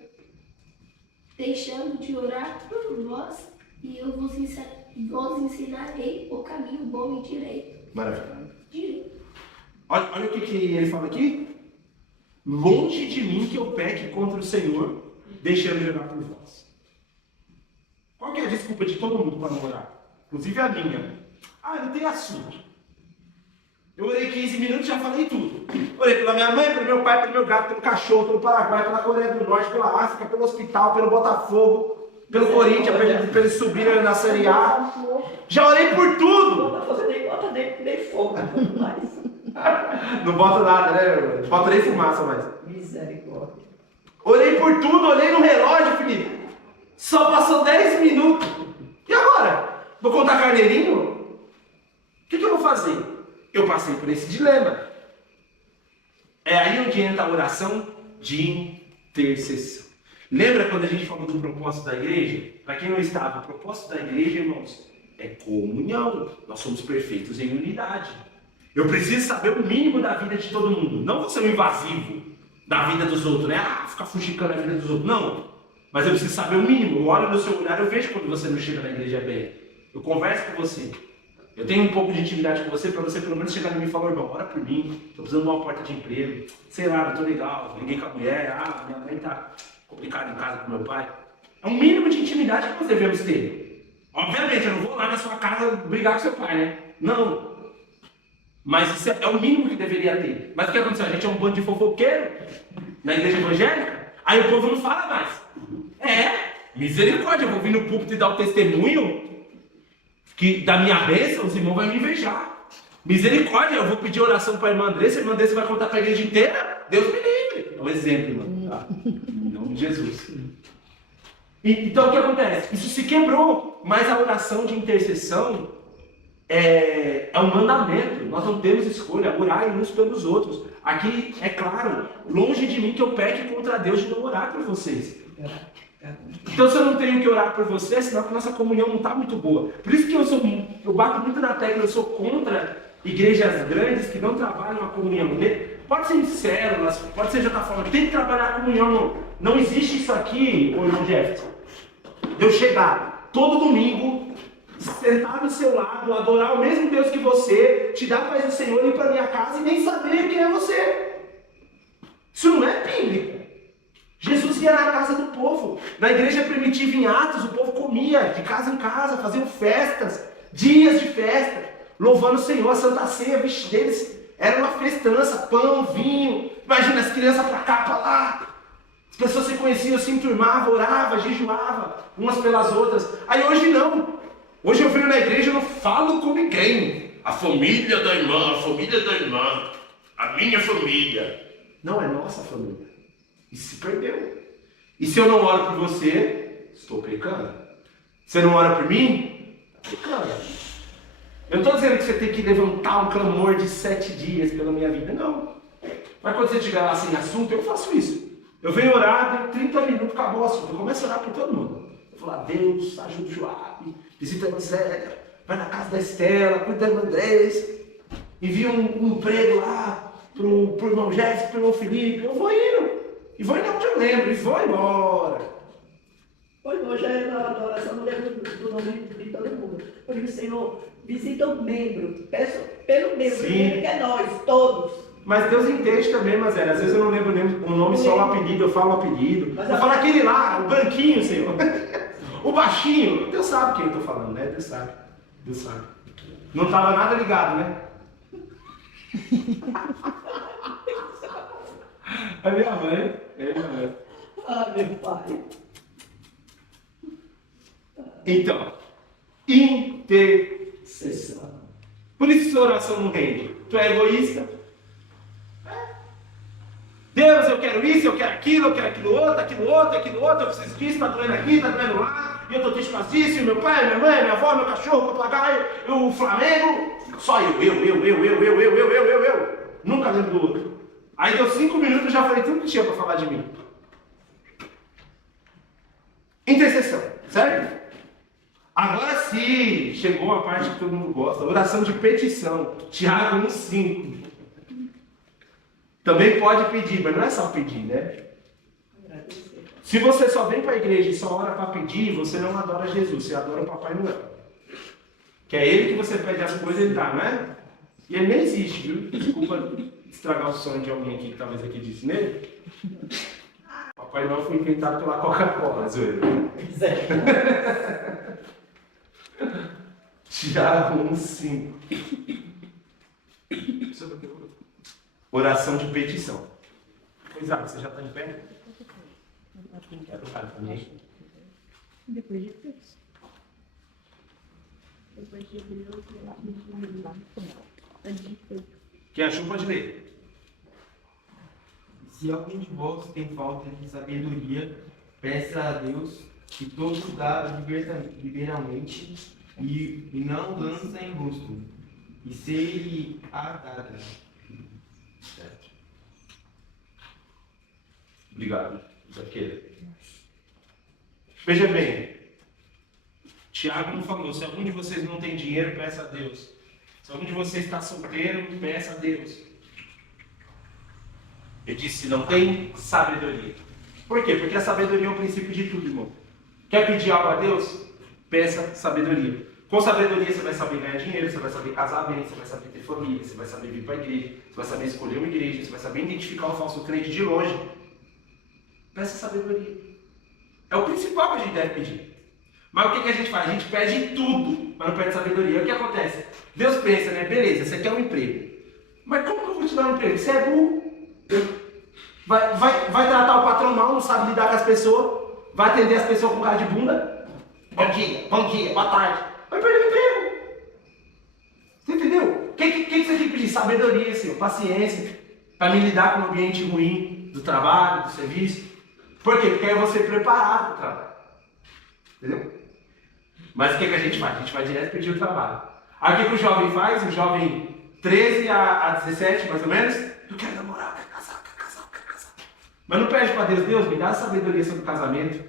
deixando de orar por vós, e eu vos ensinarei o caminho bom e direito. Maravilha. Olha o que ele fala aqui. Longe de mim que eu peque contra o Senhor, deixando de orar por vós. Qual que é a desculpa de todo mundo para não orar? Inclusive a minha. Ah, não tem assunto. Eu orei 15 minutos e já falei tudo. Orei pela minha mãe, pelo meu pai, pelo meu gato, pelo cachorro, pelo Paraguai, pela Coreia do Norte, pela África, pelo hospital, pelo Botafogo, pelo Corinthians, pelo eles subirem na Série A. Já orei por tudo. Bota nem fogo, mais. Não bota nada, né? Não bota nem fumaça mais. Misericórdia. Orei por tudo, olhei no relógio, Felipe. Só passou 10 minutos. E agora? Vou contar carneirinho? O que eu vou fazer? Eu passei por esse dilema. É aí onde entra a oração de intercessão. Lembra quando a gente falou do propósito da igreja? Para quem não estava, o propósito da igreja, irmãos, é comunhão. Nós somos perfeitos em unidade. Eu preciso saber o mínimo da vida de todo mundo. Não vou ser um invasivo da vida dos outros, né? Ah, ficar fuxicando a vida dos outros. Não. Mas eu preciso saber o mínimo. Eu olho no seu olhar, eu vejo quando você não chega na igreja bem. Eu converso com você. Eu tenho um pouco de intimidade com você, para você pelo menos chegar em mim e falar, irmão, ora por mim, estou precisando de uma porta de emprego. Sei lá, não estou legal, liguei com a mulher, minha mãe está complicada em casa com meu pai. É um mínimo de intimidade que nós devemos ter. Obviamente, eu não vou lá na sua casa brigar com seu pai, né? Não. Mas isso é o mínimo que deveria ter. Mas o que aconteceu? A gente é um bando de fofoqueiro na igreja evangélica, aí o povo não fala mais. Misericórdia, eu vou vir no púlpito e dar o testemunho que da minha bênção, os irmãos vão me invejar. Misericórdia, eu vou pedir oração para a irmã Andressa vai contar para a igreja inteira. Deus me livre. É um exemplo, irmão. Tá? Em nome de Jesus. Então o que acontece? Isso se quebrou, mas a oração de intercessão é um mandamento. Nós não temos escolha, orar uns pelos outros. Aqui, é claro, longe de mim que eu peque contra Deus de não orar por vocês. Então se eu não tenho que orar por você, senão a nossa comunhão não está muito boa. Por isso que eu bato muito na tecla, eu sou contra igrejas grandes que não trabalham a comunhão. Pode ser em células, pode ser de outra forma, tem que trabalhar a comunhão. Não existe isso aqui, ô irmão Jefferson. Eu chegar todo domingo, sentar do seu lado, adorar o mesmo Deus que você, te dar a paz do Senhor, ir para minha casa e nem saber quem é você. Isso não é bíblico. Jesus ia na casa do povo. Na igreja primitiva em Atos, o povo comia de casa em casa, faziam festas, dias de festa, louvando o Senhor. A Santa Ceia, vixe, deles era uma festança, pão, vinho. Imagina as crianças para cá, para lá. As pessoas se conheciam, se enturmavam, oravam, jejuavam umas pelas outras. Aí hoje não. Hoje eu venho na igreja e não falo com ninguém. A família da irmã, a minha família. Não é nossa família. Isso se perdeu. E se eu não oro por você, estou pecando. Você não ora por mim, está pecando. Eu não estou dizendo que você tem que levantar um clamor de 7 dias pela minha vida, não. Mas quando você estiver lá sem assunto, eu faço isso. Eu venho orar, 30 minutos, acabou o assunto. Eu começo a orar por todo mundo. Eu falo, Deus, ajuda o Joab, visita a irmã Zélia, vai na casa da Estela, cuida da irmã Andressa, envia um emprego lá pro irmão Jefferson, pro irmão Felipe. Eu vou indo. E vou indo onde eu lembro, e vou embora. Pois hoje é na oração, não lembro do nome de todo mundo. Eu digo, Senhor, visita o membro, peço pelo membro, que é nós, todos. Mas Deus entende também, mas às vezes eu não lembro nem o nome, só o apelido, eu falo o apelido. Eu falo aquele lá, o branquinho, Senhor. O baixinho. Deus sabe quem eu estou falando, né? Deus sabe. Deus sabe. Não estava nada ligado, né? A minha mãe. Ah, meu pai. Então, intercessão. Por isso que sua oração não rende. Tu é egoísta. Deus, eu quero isso, eu quero aquilo outro, eu preciso disso, está doendo aqui, está doendo lá, e eu estou triste com isso, e meu pai, minha mãe, minha avó, meu cachorro, meu papagaio, o Flamengo, só eu. Nunca lembro do outro. Aí deu 5 minutos e já falei tudo que tinha para falar de mim. Intercessão, certo? Agora sim, chegou a parte que todo mundo gosta, oração de petição, Tiago 1,5. Também pode pedir, mas não é só pedir, né? Se você só vem para a igreja e só ora para pedir, você não adora Jesus, você adora o Papai Noel. Que é ele que você pede as coisas e ele dá, não é? E ele nem existe, viu? Desculpa estragar o sonho de alguém aqui que talvez acredite nele. Papai Papai Noel foi inventado pela Coca-Cola, zoeira. Tiago 1,5. Oração de petição. Pois é, você já está em pé? Quero tocar também. Depois de Deus. Depois de Deus, Quem achou pode ler. Se algum de vós tem falta de sabedoria, peça a Deus, que todos dá liberalmente, e não lança em rosto, e se ele a dada. Certo. Obrigado, Zaqueira. Veja bem, Tiago não falou, se algum de vocês não tem dinheiro, peça a Deus. Se algum de vocês está solteiro, peça a Deus. Ele disse, não tem sabedoria. Por quê? Porque a sabedoria é o princípio de tudo, irmão. Quer pedir algo a Deus? Peça sabedoria. Com sabedoria você vai saber ganhar dinheiro, você vai saber casar bem, você vai saber ter família, você vai saber vir para a igreja, você vai saber escolher uma igreja, você vai saber identificar um falso crente de longe. Peça sabedoria. É o principal que a gente deve pedir. Mas o que a gente faz? A gente pede tudo, mas não pede sabedoria. O que acontece? Deus pensa, né? Beleza, você quer um emprego. Mas como que eu vou te dar um emprego? Você é burro. Vai tratar o patrão mal, não sabe lidar com as pessoas, vai atender as pessoas com cara de bunda. Bom dia, boa tarde. Vai perder o emprego. Você entendeu? O que você tem que pedir? Sabedoria, Senhor, paciência, para me lidar com um ambiente ruim do trabalho, do serviço. Por quê? Porque aí eu vou ser preparado para o trabalho. Entendeu? Mas o que a gente faz? A gente vai direto pedir o trabalho. Aí o que o jovem faz? O jovem 13 a 17, mais ou menos, eu quero namorar, quero casar. Mas não pede para Deus, Deus, me dá sabedoria sobre o casamento.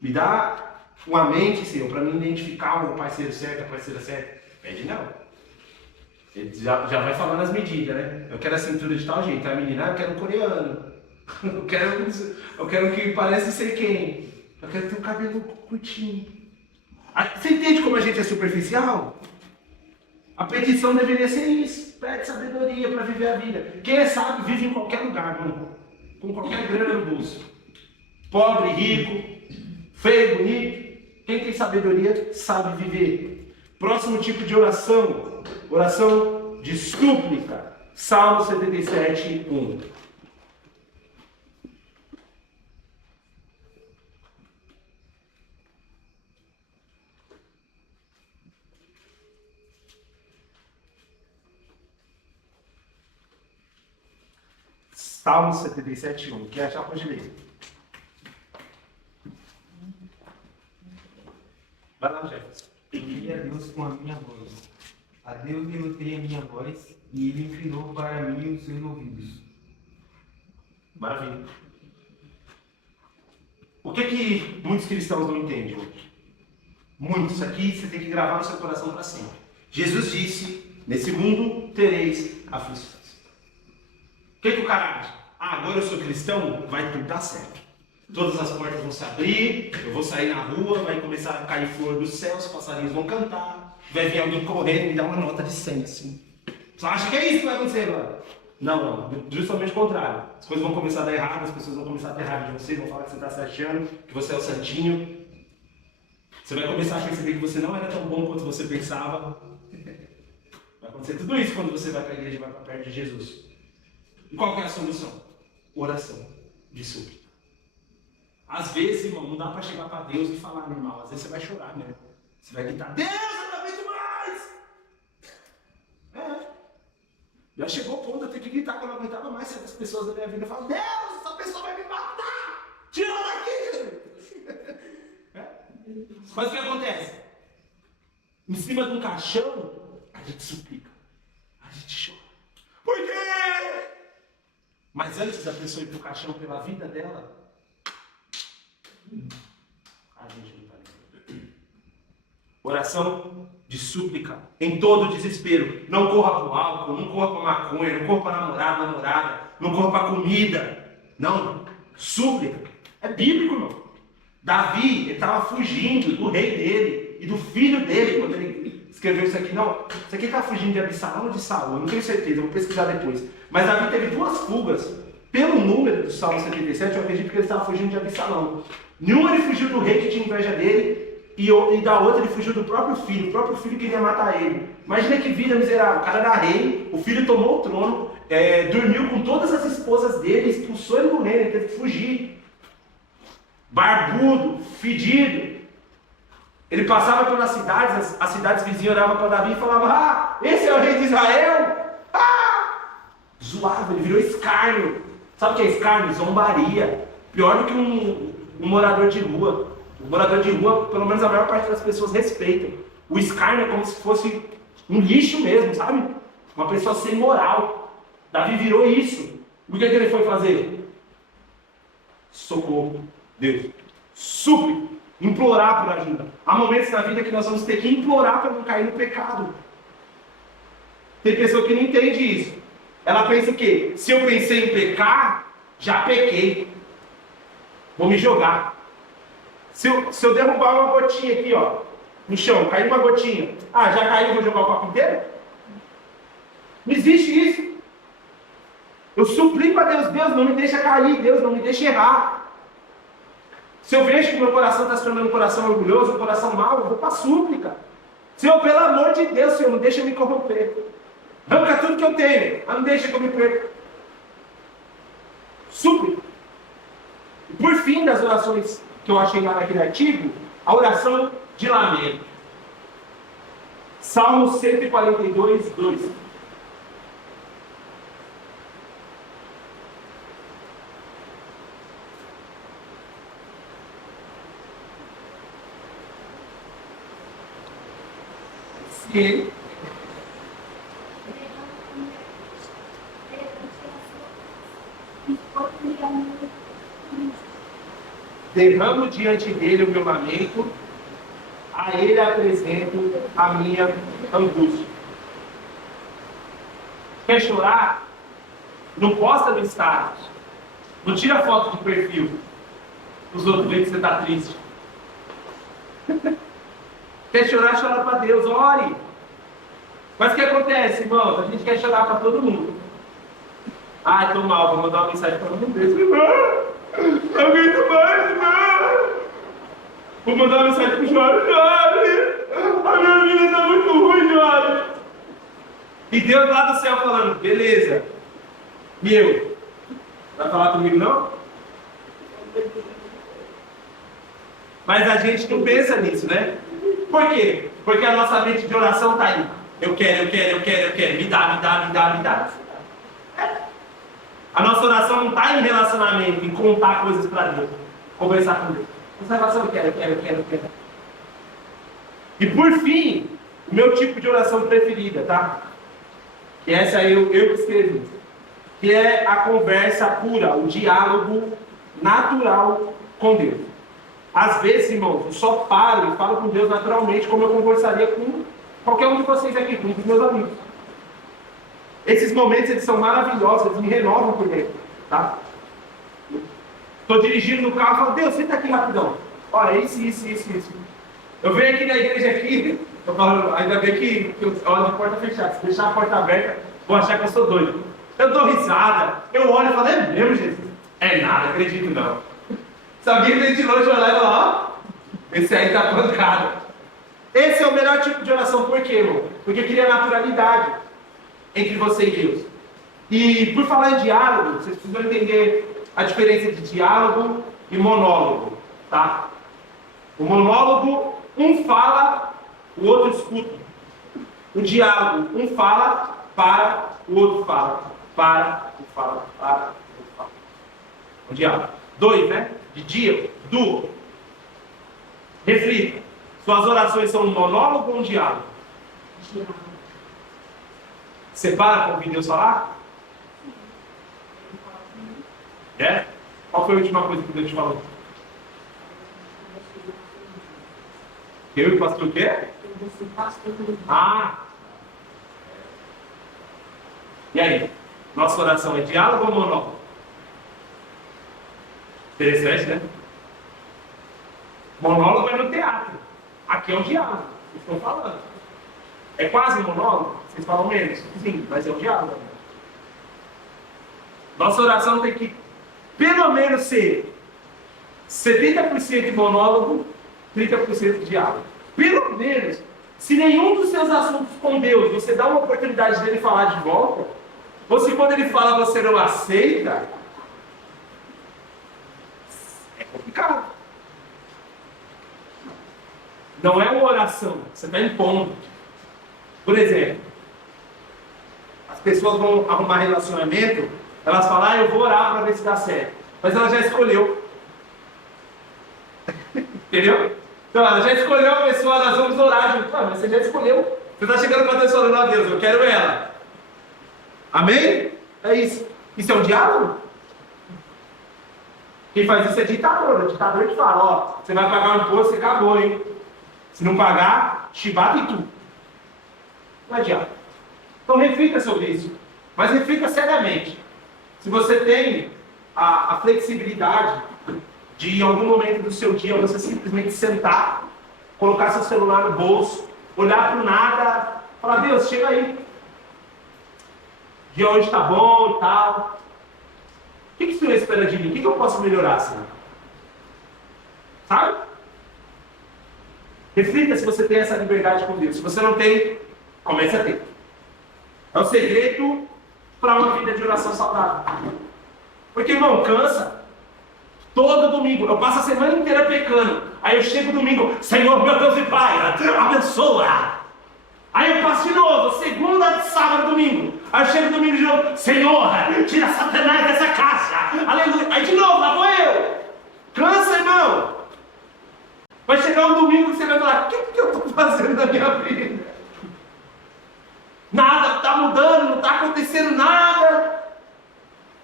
Me dá uma mente, Senhor, para me identificar o parceiro certo, a parceira certa. Pede não. Ele já vai falando as medidas, né? Eu quero a cintura de tal jeito. A menina, eu quero um coreano. Eu quero que parece ser quem? Eu quero ter um cabelo curtinho. Você entende como a gente é superficial? A petição deveria ser isso. Pede sabedoria para viver a vida. Quem é sábio vive em qualquer lugar, mano. Com qualquer grana no bolso. Pobre, rico, feio, bonito. Quem tem sabedoria sabe viver. Próximo tipo de oração. Oração de súplica. Salmo 77, 1. Salmo 77, 1. Quer achar, pode ler. Vai lá, Jefferson. Pedi a Deus com a minha voz. A Deus derrotei a minha voz, e ele inclinou para mim os seus ouvidos. Maravilha. O que muitos cristãos não entendem hoje? Muitos. Isso aqui você tem que gravar no seu coração para sempre. Jesus disse, nesse mundo tereis aflições. O que o cara acha? Agora eu sou cristão, vai tudo dar certo. Todas as portas vão se abrir, eu vou sair na rua, vai começar a cair flor do céu, os passarinhos vão cantar, vai vir alguém correndo e me dar uma nota de 100, assim. Você acha que é isso que vai acontecer agora? Não, justamente o contrário. As coisas vão começar a dar errado, as pessoas vão começar a ter raiva de você, vão falar que você está se achando, que você é o santinho. Você vai começar a perceber que você não era tão bom quanto você pensava. Vai acontecer tudo isso quando você vai para a igreja e vai para perto de Jesus. E qual que é a solução? Oração de súplica. Às vezes, irmão, não dá para chegar para Deus e falar normal. Às vezes você vai chorar, né? Você vai gritar, Deus, eu não aguento mais! Já chegou o ponto de eu ter que gritar que eu não aguentava mais certas pessoas da minha vida. Eu falo, Deus, essa pessoa vai me matar! Tira ela daqui! Mas o que acontece? Em cima de um caixão, a gente suplica. A gente chora. Por quê? Mas antes da pessoa ir para o caixão pela vida dela, a gente não está ligado. Oração de súplica em todo desespero. Não corra para o álcool, não corra para a maconha, não corra para namorada, não corra para a comida. Não, súplica. É bíblico, não. Davi, ele estava fugindo do rei dele e do filho dele quando ele escreveu isso aqui. Não, isso aqui está fugindo de Absalão ou de Saul, eu não tenho certeza, vou pesquisar depois. Mas Davi teve duas fugas Pelo número do Salmo 77, eu acredito que ele estava fugindo de Absalão. Nenhum ele fugiu do rei que tinha inveja dele, e da outra ele fugiu do próprio filho. O próprio filho queria matar ele. Imagina que vida miserável. O cara era rei, o filho tomou o trono, dormiu com todas as esposas dele, expulsou ele do reino, ele teve que fugir. Barbudo, fedido. Ele passava pelas cidades, as cidades vizinhas olhavam para Davi e falavam: ah, esse é o rei de Israel? Ah! Zoava, ele virou escárnio. Sabe o que é escárnio? Zombaria. Pior do que um morador de rua. O morador de rua, pelo menos a maior parte das pessoas respeitam. O escárnio é como se fosse um lixo mesmo, sabe? Uma pessoa sem moral. Davi virou isso. O que ele foi fazer? Socorro. Deus. Súplica. Implorar por ajuda. Há momentos na vida que nós vamos ter que implorar para não cair no pecado. Tem pessoa que não entende isso. Ela pensa o quê? Se eu pensei em pecar, já pequei. Vou me jogar. Se eu derrubar uma gotinha aqui, ó, no chão, cair uma gotinha. Ah, já caiu, vou jogar o copo inteiro? Não existe isso. Eu suplico a Deus: Deus, não me deixa cair, Deus, não me deixa errar. Se eu vejo que meu coração está se tornando um coração orgulhoso, um coração mau, eu vou para a súplica. Senhor, pelo amor de Deus, Senhor, não deixa eu me corromper. Arranca tudo que eu tenho, mas não deixa que eu me perca. Súplica. E por fim das orações que eu achei lá naquele artigo, a oração de lamento. Salmo 142, 2. Sim. Derramo diante dele o meu lamento, a ele apresento a minha angústia. Quer chorar? Não posta no status. Não tira foto de perfil. Os outros veem que você está triste. Quer chorar, chora para Deus, ore. Mas o que acontece, irmãos? A gente quer chorar para todo mundo. Ah, estou mal, vou mandar uma mensagem para todo mundo. Irmão, alguém tá mais, irmão. Vou mandar uma mensagem para o Jorge. A minha vida está muito ruim, Jorge. E Deus lá do céu falando: beleza. E eu? Vai falar comigo não? Mas a gente não pensa nisso, né? Por quê? Porque a nossa mente de oração está aí. Eu quero. Me dá. A nossa oração não está em relacionamento, em contar coisas para Deus. Conversar com Deus. Nossa oração, eu quero. E por fim, o meu tipo de oração preferida, tá? Que essa eu que escrevi. Que é a conversa pura, o diálogo natural com Deus. Às vezes, irmãos, eu só paro e falo com Deus naturalmente, como eu conversaria com qualquer um de vocês aqui, com os meus amigos. Esses momentos, eles são maravilhosos, eles me renovam por dentro, tá? Estou dirigindo no carro e falo: Deus, senta aqui rapidão. Olha, isso. Eu venho aqui na igreja aqui, eu falo, ainda bem que eu olho de porta fechada. Se deixar a porta aberta, vou achar que eu sou doido. Eu dou risada, eu olho e falo: é mesmo, Jesus? É nada, acredito não. Se alguém vem de longe olhar e falar: ó, esse aí tá pancado. Esse é o melhor tipo de oração. Por quê, irmão? Porque cria naturalidade entre você e Deus. E por falar em diálogo, vocês precisam entender a diferença de diálogo e monólogo, tá? O monólogo, um fala, o outro escuta. O diálogo, um fala, para, o outro fala. Para, o fala, para, o outro fala. O diálogo. 2, né? De dia, duo. Reflita. Suas orações são um monólogo ou um diálogo? Você para para ouvir Deus falar? É? Qual foi a última coisa que Deus te falou? Eu e o pastor o quê? Ah! E aí? Nossa oração é diálogo ou monólogo? Interessante, né? Monólogo é no teatro. Aqui é um diálogo. Vocês estão falando. É quase monólogo? Vocês falam menos? Sim, mas é um diálogo. Nossa oração tem que, pelo menos, ser 70% monólogo, 30% diálogo. Pelo menos. Se nenhum dos seus assuntos com Deus, você dá uma oportunidade dele falar de volta, ou se quando ele fala você não aceita, é complicado. Não é uma oração, você está impondo. Por exemplo, as pessoas vão arrumar relacionamento, elas falam, eu vou orar para ver se dá certo. Mas ela já escolheu. Entendeu? Então ela já escolheu a pessoa, nós vamos orar junto. Mas você já escolheu. Você está chegando para a pessoa falando, Deus, eu quero ela. Amém? É isso. Isso é um diálogo? Quem faz isso é ditador. O ditador te fala, ó, você vai pagar um imposto, você acabou, hein? Se não pagar, chibata e tu. Não é diálogo. Então reflita sobre isso. Mas reflita seriamente. Se você tem a flexibilidade de em algum momento do seu dia você simplesmente sentar, colocar seu celular no bolso, olhar para o nada, falar, Deus, chega aí. O dia hoje está bom e tal. O que o Senhor espera de mim? O que eu posso melhorar, Senhor? Sabe? Reflita se você tem essa liberdade com Deus. Se você não tem, comece a ter. É o segredo para uma vida de oração saudável. Porque, irmão, cansa. Todo domingo, eu passo a semana inteira pecando. Aí eu chego domingo, Senhor, meu Deus e Pai, abençoa. Aí eu passo de novo, segunda, sábado, domingo. Aí eu chego domingo de novo, Senhor, tira Satanás dessa casa. Aleluia. Aí de novo, lá vou eu. Cansa, irmão. Vai chegar um domingo que você vai falar, o que eu estou fazendo na minha vida? Nada está mudando, não está acontecendo nada.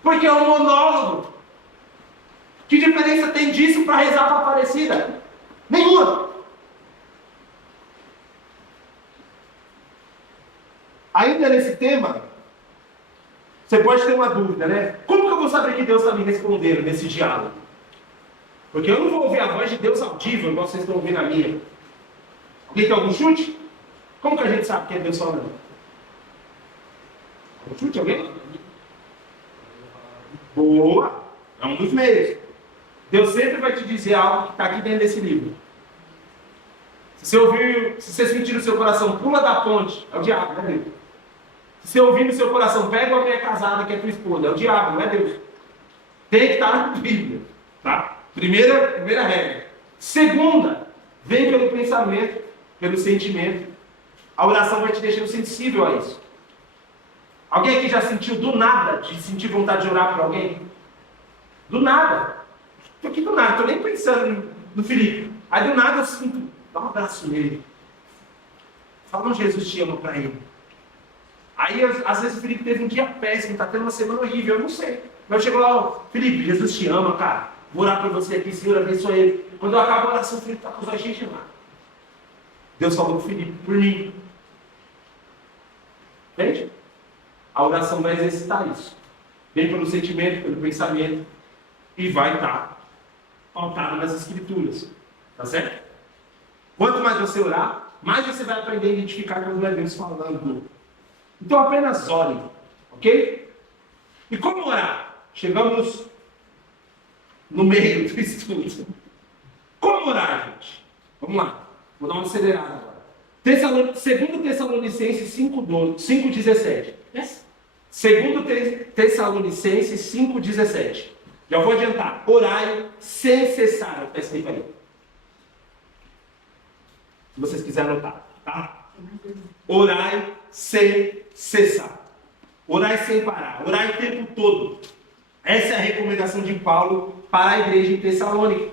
Porque é um monólogo. Que diferença tem disso para rezar para a Aparecida? Nenhuma. Ainda nesse tema, você pode ter uma dúvida, né? Como que eu vou saber que Deus está me respondendo nesse diálogo? Porque eu não vou ouvir a voz de Deus audível, igual vocês estão ouvindo a minha. Alguém tem algum chute? Como que a gente sabe que é Deus falando? Algum chute, alguém? Boa! É um dos meios. Deus sempre vai te dizer algo que está aqui dentro desse livro. Se você sentir no seu coração, pula da ponte, é o diabo, não é Deus. Se você ouvir no seu coração, pega uma mulher casada que é tua esposa, é o diabo, não é Deus. Tem que estar na Bíblia. Tá? Primeira regra. Segunda, vem pelo pensamento, pelo sentimento. A oração vai te deixando sensível a isso. Alguém aqui já sentiu do nada, de sentir vontade de orar por alguém? Do nada. Estou aqui do nada, estou nem pensando no Felipe. Aí do nada eu sinto, dá um abraço nele. Fala um Jesus te ama para ele. Aí às vezes o Felipe teve um dia péssimo, está tendo uma semana horrível, eu não sei. Mas eu chego lá, ó, Felipe, Jesus te ama, cara. Vou orar por você aqui, Senhor, abençoa ele. Quando eu acabo a oração, o Felipe está com os olhos cheios de lá. Deus falou com o Felipe, por mim. Entende? A oração vai exercitar isso. Vem pelo sentimento, pelo pensamento. E vai estar pautado nas Escrituras. Tá certo? Quanto mais você orar, mais você vai aprender a identificar quando é Deus falando. Então apenas ore. Ok? E como orar? Chegamos no meio do estudo. Como orar, gente? Vamos lá. Vou dar uma acelerada agora. 2 Tessalonicenses 5:17. Yes. 2 Tessalonicenses 5:17. Já vou adiantar. Orai sem cessar. Está escrito aí. Se vocês quiserem anotar. Tá? Orai sem cessar. Orai sem parar. Orai o tempo todo. Essa é a recomendação de Paulo para a igreja em Tessalônica.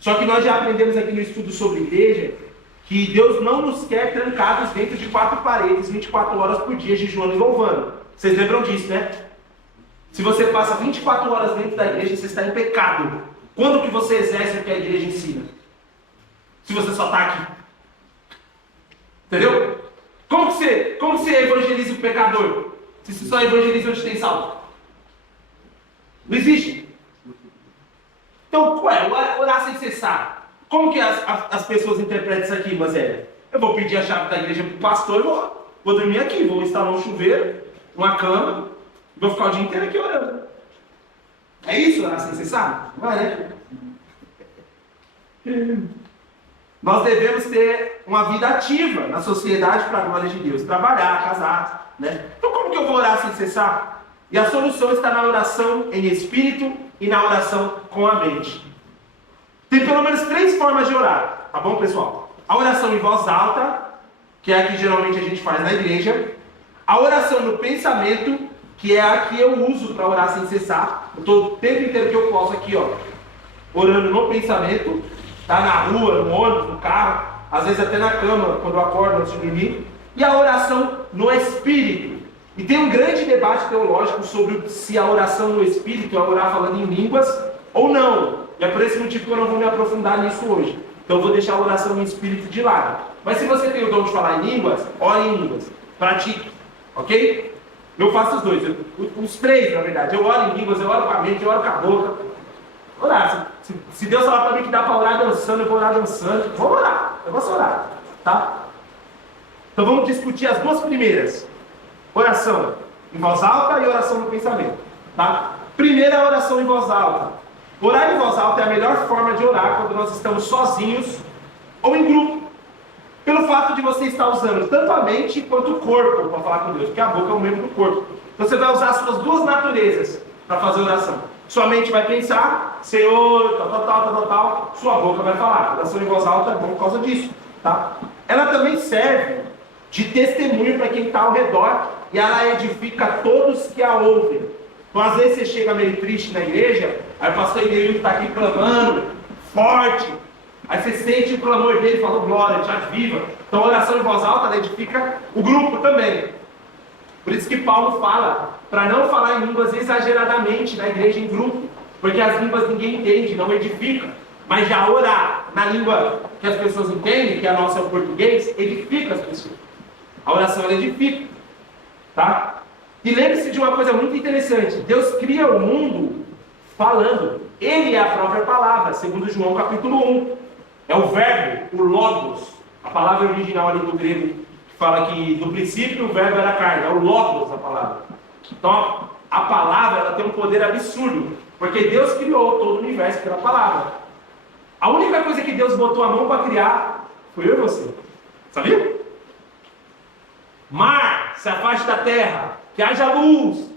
Só que nós já aprendemos aqui no estudo sobre igreja que Deus não nos quer trancados dentro de 4 paredes, 24 horas por dia, jejuando e louvando. Vocês lembram disso, né? Se você passa 24 horas dentro da igreja, você está em pecado. Quando que você exerce o que a igreja ensina? Se você só está aqui. Entendeu? Como que você evangeliza o pecador? Se você só evangeliza onde tem salvo? Não existe. Então, orar sem cessar. Como que as pessoas interpretam isso aqui, Mazé? Eu vou pedir a chave da igreja para o pastor e vou dormir aqui. Vou instalar um chuveiro, uma cama, e vou ficar o dia inteiro aqui orando. É isso orar sem cessar? Não é, né? Nós devemos ter uma vida ativa na sociedade para a glória de Deus. Trabalhar, casar, né? Então como que eu vou orar sem cessar? E a solução está na oração em espírito e na oração com a mente. Tem pelo menos 3 formas de orar, tá bom, pessoal? A oração em voz alta, que é a que geralmente a gente faz na igreja. A oração no pensamento, que é a que eu uso para orar sem cessar. Eu estou o tempo inteiro que eu posso aqui, ó, orando no pensamento, tá? Na rua, no ônibus, no carro, às vezes até na cama, quando eu acordo antes de dormir. E a oração no espírito. E tem um grande debate teológico sobre se a oração no espírito é orar falando em línguas ou não. E é por esse motivo que eu não vou me aprofundar nisso hoje. Então eu vou deixar a oração no espírito de lado. Mas se você tem o dom de falar em línguas, ore em línguas. Pratique. Ok? Eu faço os dois. Os 3, na verdade. Eu oro em línguas, eu oro com a mente, eu oro com a boca. Orar. Se Deus falar para mim que dá para orar dançando, eu vou orar dançando. Vou orar. Eu posso orar. Tá? Então vamos discutir as 2 primeiras. Oração em voz alta e oração no pensamento. Tá? Primeira, oração em voz alta. Orar em voz alta é a melhor forma de orar quando nós estamos sozinhos ou em grupo. Pelo fato de você estar usando tanto a mente quanto o corpo para falar com Deus, porque a boca é um membro do corpo. Então você vai usar as suas 2 naturezas para fazer oração. Sua mente vai pensar, Senhor, tal. Sua boca vai falar. A oração em voz alta é bom por causa disso. Tá? Ela também serve de testemunho para quem está ao redor e ela edifica todos que a ouvem. Então às vezes você chega meio triste na igreja, aí o pastor Ineildo está aqui clamando, forte, aí você sente o clamor dele, fala glória, te aviva. Então a oração em voz alta ela edifica o grupo também. Por isso que Paulo fala para não falar em línguas exageradamente na igreja em grupo, porque as línguas ninguém entende, não edifica. Mas já orar na língua que as pessoas entendem, que a nossa é o português, edifica as pessoas. A oração ela edifica. Tá? E lembre-se de uma coisa muito interessante. Deus cria o mundo falando. Ele é a própria palavra, segundo João capítulo 1. É o verbo, o logos. A palavra original ali do grego que fala que no princípio o verbo era carne. É o logos a palavra. Então a palavra ela tem um poder absurdo. Porque Deus criou todo o universo pela palavra. A única coisa que Deus botou a mão para criar foi eu e você. Sabia? Mar, se afaste da terra, que haja luz,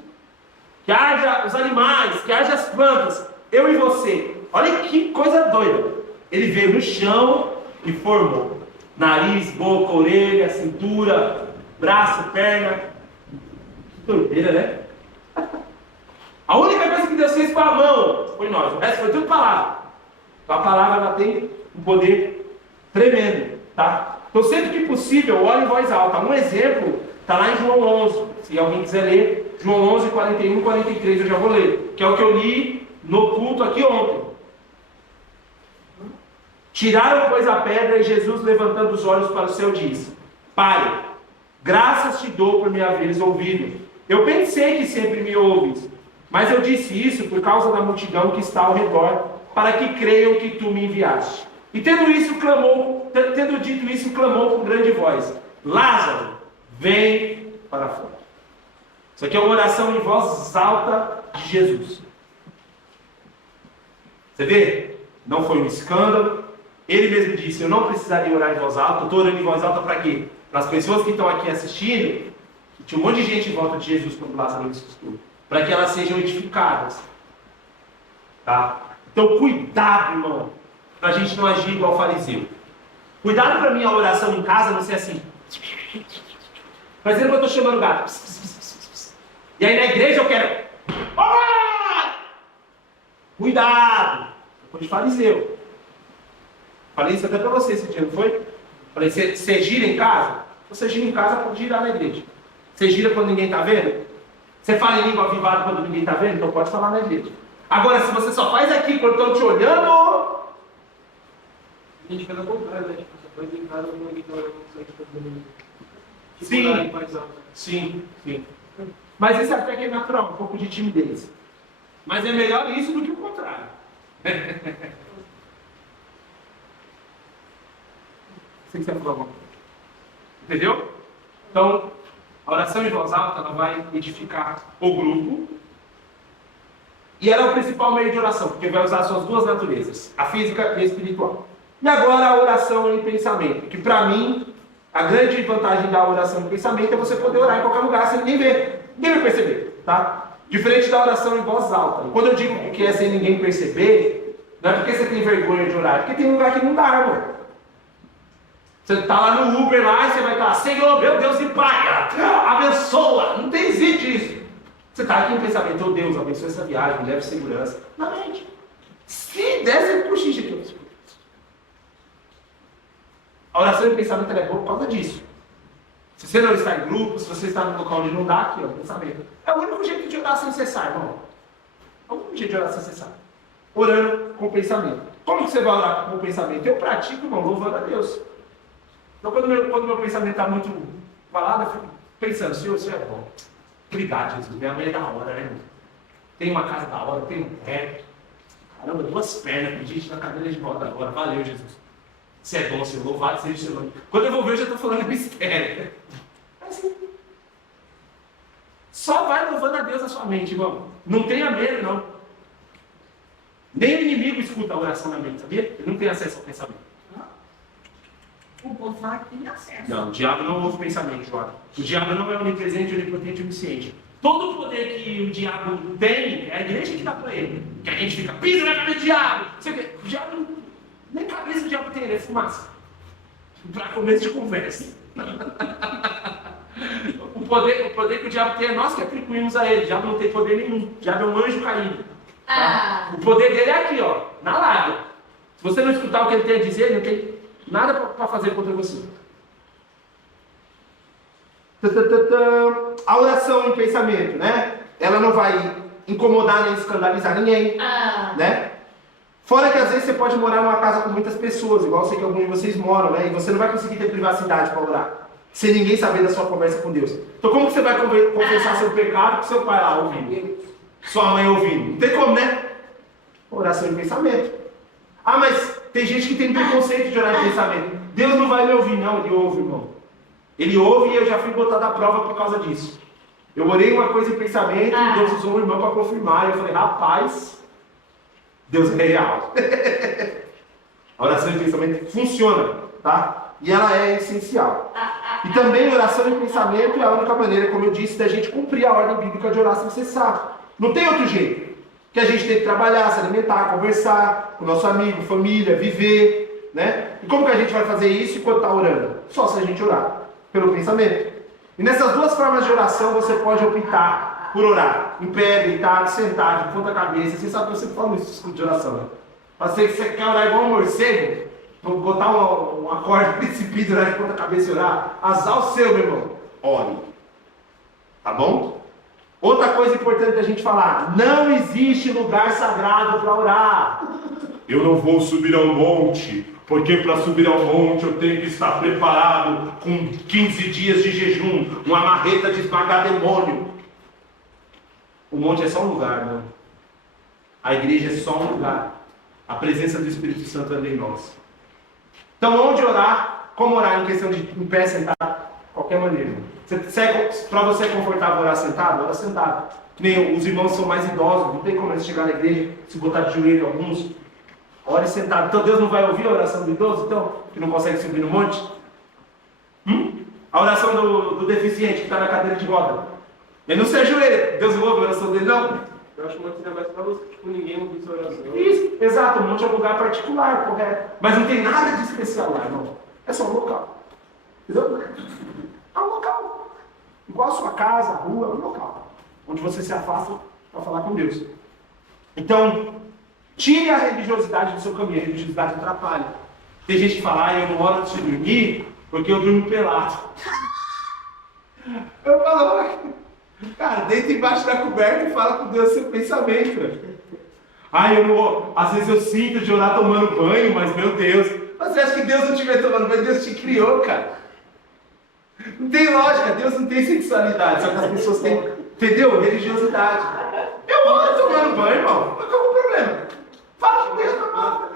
que haja os animais, que haja as plantas, eu e você. Olha que coisa doida. Ele veio no chão e formou nariz, boca, orelha, cintura, braço, perna. Que doideira, né? A única coisa que Deus fez com a mão foi nós, o resto foi tudo palavra. Então a palavra ela tem um poder tremendo, tá? Então, sempre que possível, ore em voz alta. Um exemplo está lá em João 11. Se alguém quiser ler, João 11, 41 e 43, eu já vou ler. Que é o que eu li no culto aqui ontem. Tiraram, pois, a pedra e Jesus, levantando os olhos para o céu, disse: Pai, graças te dou por me haveres ouvido. Eu pensei que sempre me ouves, mas eu disse isso por causa da multidão que está ao redor, para que creiam que tu me enviaste. E tendo dito isso, clamou com grande voz: Lázaro, vem para fora. Isso aqui é uma oração em voz alta de Jesus. Você vê? Não foi um escândalo. Ele mesmo disse: eu não precisaria orar em voz alta. Eu estou orando em voz alta para quê? Para as pessoas que estão aqui assistindo, que tinha um monte de gente em volta de Jesus quando Lázaro ressuscitou, para que elas sejam edificadas. Tá? Então cuidado, irmão, para a gente não agir igual fariseu. Cuidado para mim a oração em casa não ser assim. Fazendo que eu estou chamando o gato. E aí na igreja eu quero. Cuidado! Eu fui de fariseu. Falei isso até para você esse dia, não foi? Falei, você gira em casa? Você gira em casa para girar na igreja. Você gira quando ninguém está vendo? Você fala em língua avivada quando ninguém está vendo? Então pode falar na igreja. Agora, se você só faz aqui quando estão te olhando... A gente faz ao contrário, né? Tipo, você faz em casa quando ninguém está olhando, você está fazendo... Sim. Mas isso até que é natural, um pouco de timidez. Mas é melhor isso do que o contrário. Sei que você falou alguma coisa. Entendeu? Então, a oração em voz alta ela vai edificar o grupo E ela é o principal meio de oração, porque vai usar suas duas naturezas, a física e a espiritual. E agora a oração em pensamento, que para mim, a grande vantagem da oração em pensamento é você poder orar em qualquer lugar sem ninguém ver. Ninguém vai perceber, tá? Diferente da oração em voz alta. Quando eu digo que é sem ninguém perceber, não é porque você tem vergonha de orar, é porque tem lugar que não dá, irmão. Você está lá no Uber lá e você vai estar, Senhor, meu Deus e Pai, abençoa. Não tem, existe isso. Você está aqui em pensamento, oh Deus, abençoa essa viagem, me leve segurança. Na mente. Se der, você cochicha aqui. A oração em pensamento é boa por causa disso. Se você não está em grupo, se você está no local onde não dá, aqui, ó, pensamento. É o único jeito de orar sem cessar, irmão. É o único jeito de orar sem cessar. Orando com pensamento. Como que você vai orar com pensamento? Eu pratico, irmão, louvando a Deus. Então, quando meu pensamento está muito falado, eu fico pensando, Senhor, você é bom. Obrigado, Jesus. Minha mãe é da hora, né? Tem uma casa da hora, tem um teto. Caramba, 2 pernas, com gente na cadeira de roda agora. Valeu, Jesus. Você é bom, Senhor. Louvado seja o seu nome. Quando eu vou ver, eu já estou falando mistério. É assim. Só vai louvando a Deus na sua mente, irmão. Não tenha medo, não. Nem o inimigo escuta a oração na mente, sabia? Ele não tem acesso ao pensamento. O povo fala que tem acesso. Não, o diabo não ouve pensamento, João. O diabo não é onipresente, onipotente e onisciente. Todo o poder que o diabo tem, é a igreja que dá para ele. Que a gente fica, pisa na cabeça do diabo. O diabo, nem cabeça o diabo tem, ele é fumaça. Para começo de conversa. o poder que o diabo tem é nós que atribuímos a ele. O diabo não tem poder nenhum. O diabo é um anjo caído. Tá? O poder dele é aqui, ó, na lábia. Se você não escutar o que ele tem a dizer, ele não tem nada para fazer contra você. A oração em pensamento, né? Ela não vai incomodar nem escandalizar ninguém, né? Fora que às vezes você pode morar numa casa com muitas pessoas, igual eu sei que alguns de vocês moram, né? E você não vai conseguir ter privacidade para orar, sem ninguém saber da sua conversa com Deus. Então como que você vai confessar seu pecado com seu pai lá ouvindo? Sua mãe ouvindo? Não tem como, né? Oração em pensamento. Ah, mas tem gente que tem preconceito de orar em pensamento. Deus não vai me ouvir, não. Ele ouve, irmão. Ele ouve e eu já fui botado à prova por causa disso. Eu orei uma coisa em pensamento e Deus usou um irmão para confirmar. E eu falei, rapaz, Deus é real. A oração em pensamento funciona, tá? E ela é essencial. E também oração em pensamento é a única maneira, como eu disse, da gente cumprir a ordem bíblica de orar sem cessar. Não tem outro jeito. Que a gente tem que trabalhar, se alimentar, conversar com o nosso amigo, família, viver, né? E como que a gente vai fazer isso enquanto está orando? Só se a gente orar, pelo pensamento. E nessas duas formas de oração você pode optar por orar. Em pé, deitado, sentado, de ponta cabeça. Você sabe que eu sempre falo isso no estudo de oração, né? Você quer orar igual um morcego, botar uma corda no precipício, orar de ponta cabeça e orar, azar o seu, meu irmão. Ore. Tá bom? Outra coisa importante da gente falar, não existe lugar sagrado para orar. Eu não vou subir ao monte, porque para subir ao monte eu tenho que estar preparado com 15 dias de jejum, uma marreta de esmagar demônio. O monte é só um lugar, não. A igreja é só um lugar. A presença do Espírito Santo anda em nós. Então, onde orar? Como orar em questão de em pé, sentado? Qualquer maneira. Para você é confortável orar sentado? Ora sentado. Nem os irmãos são mais idosos, não tem como eles chegar na igreja, se botar de joelho alguns. Ore sentado. Então Deus não vai ouvir a oração do idoso, então, que não consegue subir no monte? A oração do deficiente que está na cadeira de roda. Ele não se ajoelha. Deus não ouve a oração dele, não? Eu acho que o monte é mais para você, tipo, ninguém ouvir sua oração. Isso, exato. O monte é um lugar particular, correto. Mas não tem nada de especial lá, irmão. É só um local. Entendeu? É um local. Igual a sua casa, a rua, é um local. Onde você se afasta para falar com Deus. Então, tire a religiosidade do seu caminho. A religiosidade atrapalha. Tem gente que fala, eu não oro antes de dormir porque eu durmo pelado. Eu falo, cara, deita embaixo da coberta e fala com Deus seu pensamento. Eu não vou. Às vezes eu sinto de orar tomando banho, mas meu Deus. Mas você acha que Deus não estiver tomando banho? Deus te criou, cara. Não tem lógica, Deus não tem sexualidade, só que as pessoas têm, entendeu? Religiosidade. Eu oro tomando banho, irmão. Mas qual é o problema? Fala com Deus, normal.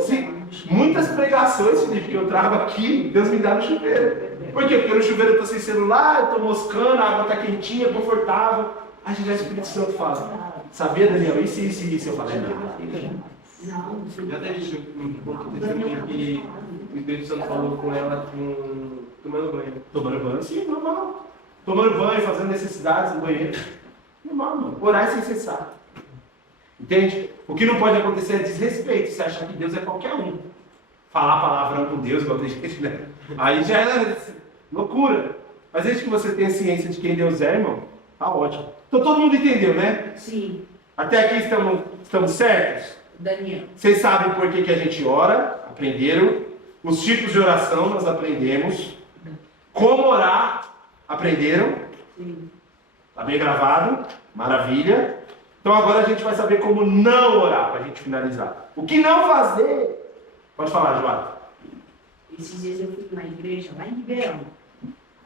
Sim, muitas pregações, Felipe, que eu trago aqui, Deus me dá no chuveiro. Por quê? Porque no chuveiro eu estou sem celular, eu estou moscando, a água está quentinha, confortável. Ah, já o Espírito Santo fala. Sabia, Daniel? Isso. Eu falei, Não, Já teve um testemunho que o Espírito Santo falou com ela tomando banho. Tomando banho, sim, normal. Tomando banho, fazendo necessidades no banheiro. Normal, mano. Orar sem cessar. Entende? O que não pode acontecer é desrespeito. Você achar que Deus é qualquer um. Falar palavrão com Deus, igual tem gente, né? Aí já é loucura. Mas desde que você tenha ciência de quem Deus é, irmão, tá ótimo. Então todo mundo entendeu, né? Sim, Até aqui estamos certos? Daniel. Vocês sabem por que a gente ora? Aprenderam. Os tipos de oração nós aprendemos. Como orar? Aprenderam? Sim. Tá bem gravado? Maravilha. Então agora a gente vai saber como não orar, para a gente finalizar. O que não fazer? Pode falar, João. Esses dias eu fui na igreja, lá em Ribeirão.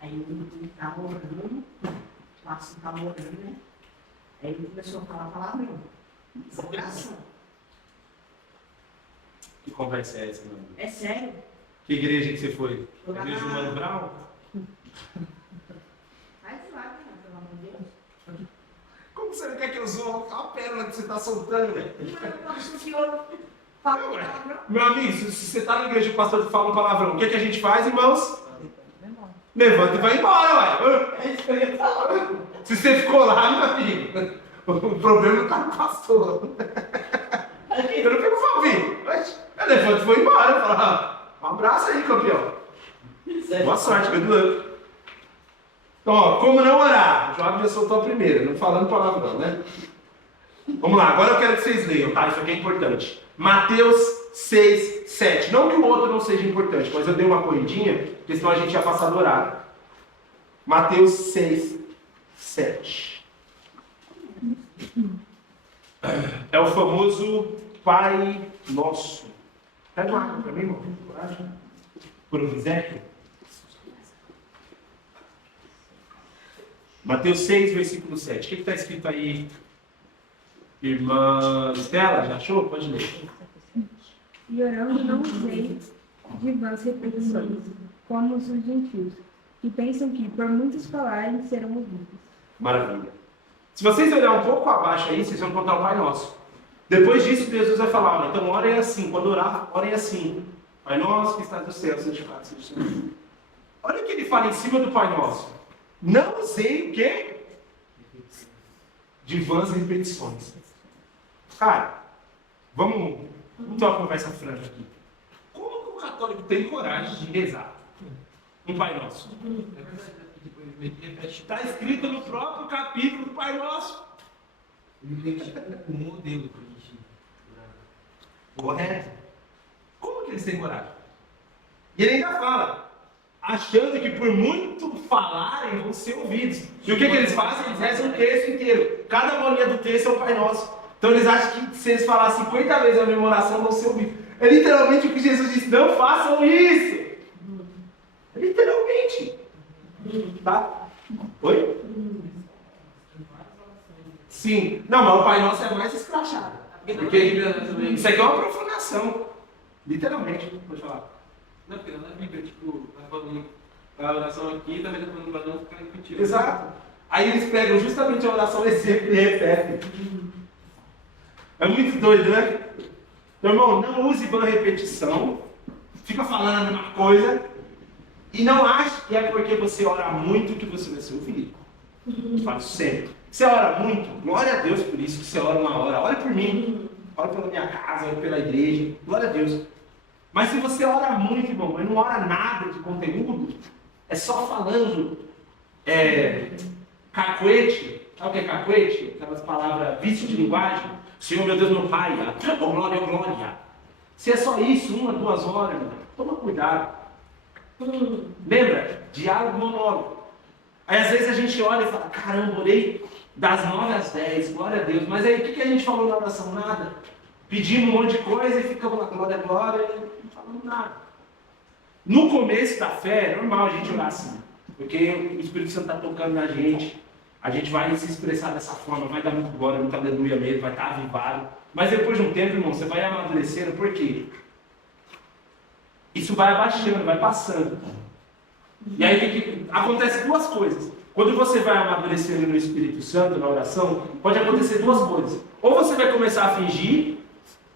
Aí eu estava orando, o pastor estava orando, né? Aí ele começou a falar palavrão. Oração. Que conversa é essa, meu amigo? É sério. Que igreja que você foi? Foi lá Igreja na- Mano Brown? Vai devagar, pelo amor de Deus. Como você não quer que eu zoe a pérola que você está soltando? Nossa senhora, fala palavrão. Meu amigo, se você está na igreja e o pastor fala um palavrão, o que a gente faz, irmãos? Levanta e vai embora, ué. é isso que eu ia falar. Se você ficou lá, meu amigo, o problema está no pastor. Eu não fico sozinho. Eu levanto e vou embora. Eu falo, um abraço aí, campeão. Boa sorte, good luck. Então, ó, como não orar? O João já soltou a primeira, não falando palavrão, né? Vamos lá, agora eu quero que vocês leiam, tá? Isso aqui é importante. Mateus 6, 7. Não que o outro não seja importante, mas eu dei uma corridinha, porque senão a gente ia passar do horário. Mateus 6, 7. É o famoso Pai Nosso. Pega uma água pra mim, irmão. Coragem. Por um misério. Mateus 6, versículo 7. O que está escrito aí? Irmã Estela, já achou? Pode ler. E orando não usei de vãs repetições, como os gentios, que pensam que, por muitos falarem, serão ouvidos. Maravilha. Se vocês olharem um pouco abaixo aí, vocês vão encontrar o Pai Nosso. Depois disso, Jesus vai falar, então orem assim. Quando orar, orem assim. Pai Nosso que está no céu, santificado seja o seu nome. Olha o que ele fala em cima do Pai Nosso. Não usei o quê? De vãs repetições. Cara, vamos ter uma conversa franca aqui. Como que o católico tem coragem de rezar um Pai Nosso? Está escrito no próprio capítulo do Pai Nosso. O modelo que a gente. Correto? Como que eles têm coragem? E ele ainda fala, achando que por muito falarem vão ser ouvidos. E o que eles fazem? Eles rezam o texto inteiro. Cada bolinha do texto é o Pai Nosso. Então eles acham que se eles falar 50 vezes a mesma oração vão ser ouvidos. É literalmente o que Jesus disse, não façam isso. É literalmente. Tá? Oi? Sim. Não, mas o Pai Nosso é mais escrachado. Porque isso aqui é uma profanação. Literalmente. Pode falar. Não, porque na Bíblia, tipo, tá falando a oração aqui, também tá falando pra não ficar repetindo. Exato. Aí eles pegam justamente a oração exemplo e repetem. É muito doido, né? Meu irmão, não use vã repetição. Fica falando a mesma coisa. E não ache que é porque você ora muito que você vai ser ouvido. Falo sempre. Você ora muito, glória a Deus por isso que você ora uma hora. Ore por mim. Ore pela minha casa, ore pela igreja. Glória a Deus. Mas se você ora muito, irmão, mas não ora nada de conteúdo, é só falando cacuete. Sabe o que é cacuete? Aquelas palavras, vício de linguagem. Senhor, meu Deus, meu Pai, oh glória, oh glória. Se é só isso, 1 a 2 horas, irmão, toma cuidado. Lembra? Diálogo monólogo. Aí às vezes a gente olha e fala, caramba, orei das 9 às 10, glória a Deus. Mas aí o que a gente falou na oração? Nada. Pedimos um monte de coisa e ficamos na glória, glória, e não falamos nada. No começo da fé, é normal a gente orar assim. Porque o Espírito Santo está tocando na gente. A gente vai se expressar dessa forma, vai dar muito glória, muito aleluia mesmo, vai estar avivado. Mas depois de um tempo, irmão, você vai amadurecendo, por quê? Isso vai abaixando, vai passando. E aí acontece duas coisas. Quando você vai amadurecendo no Espírito Santo, na oração, pode acontecer duas coisas. Ou você vai começar a fingir,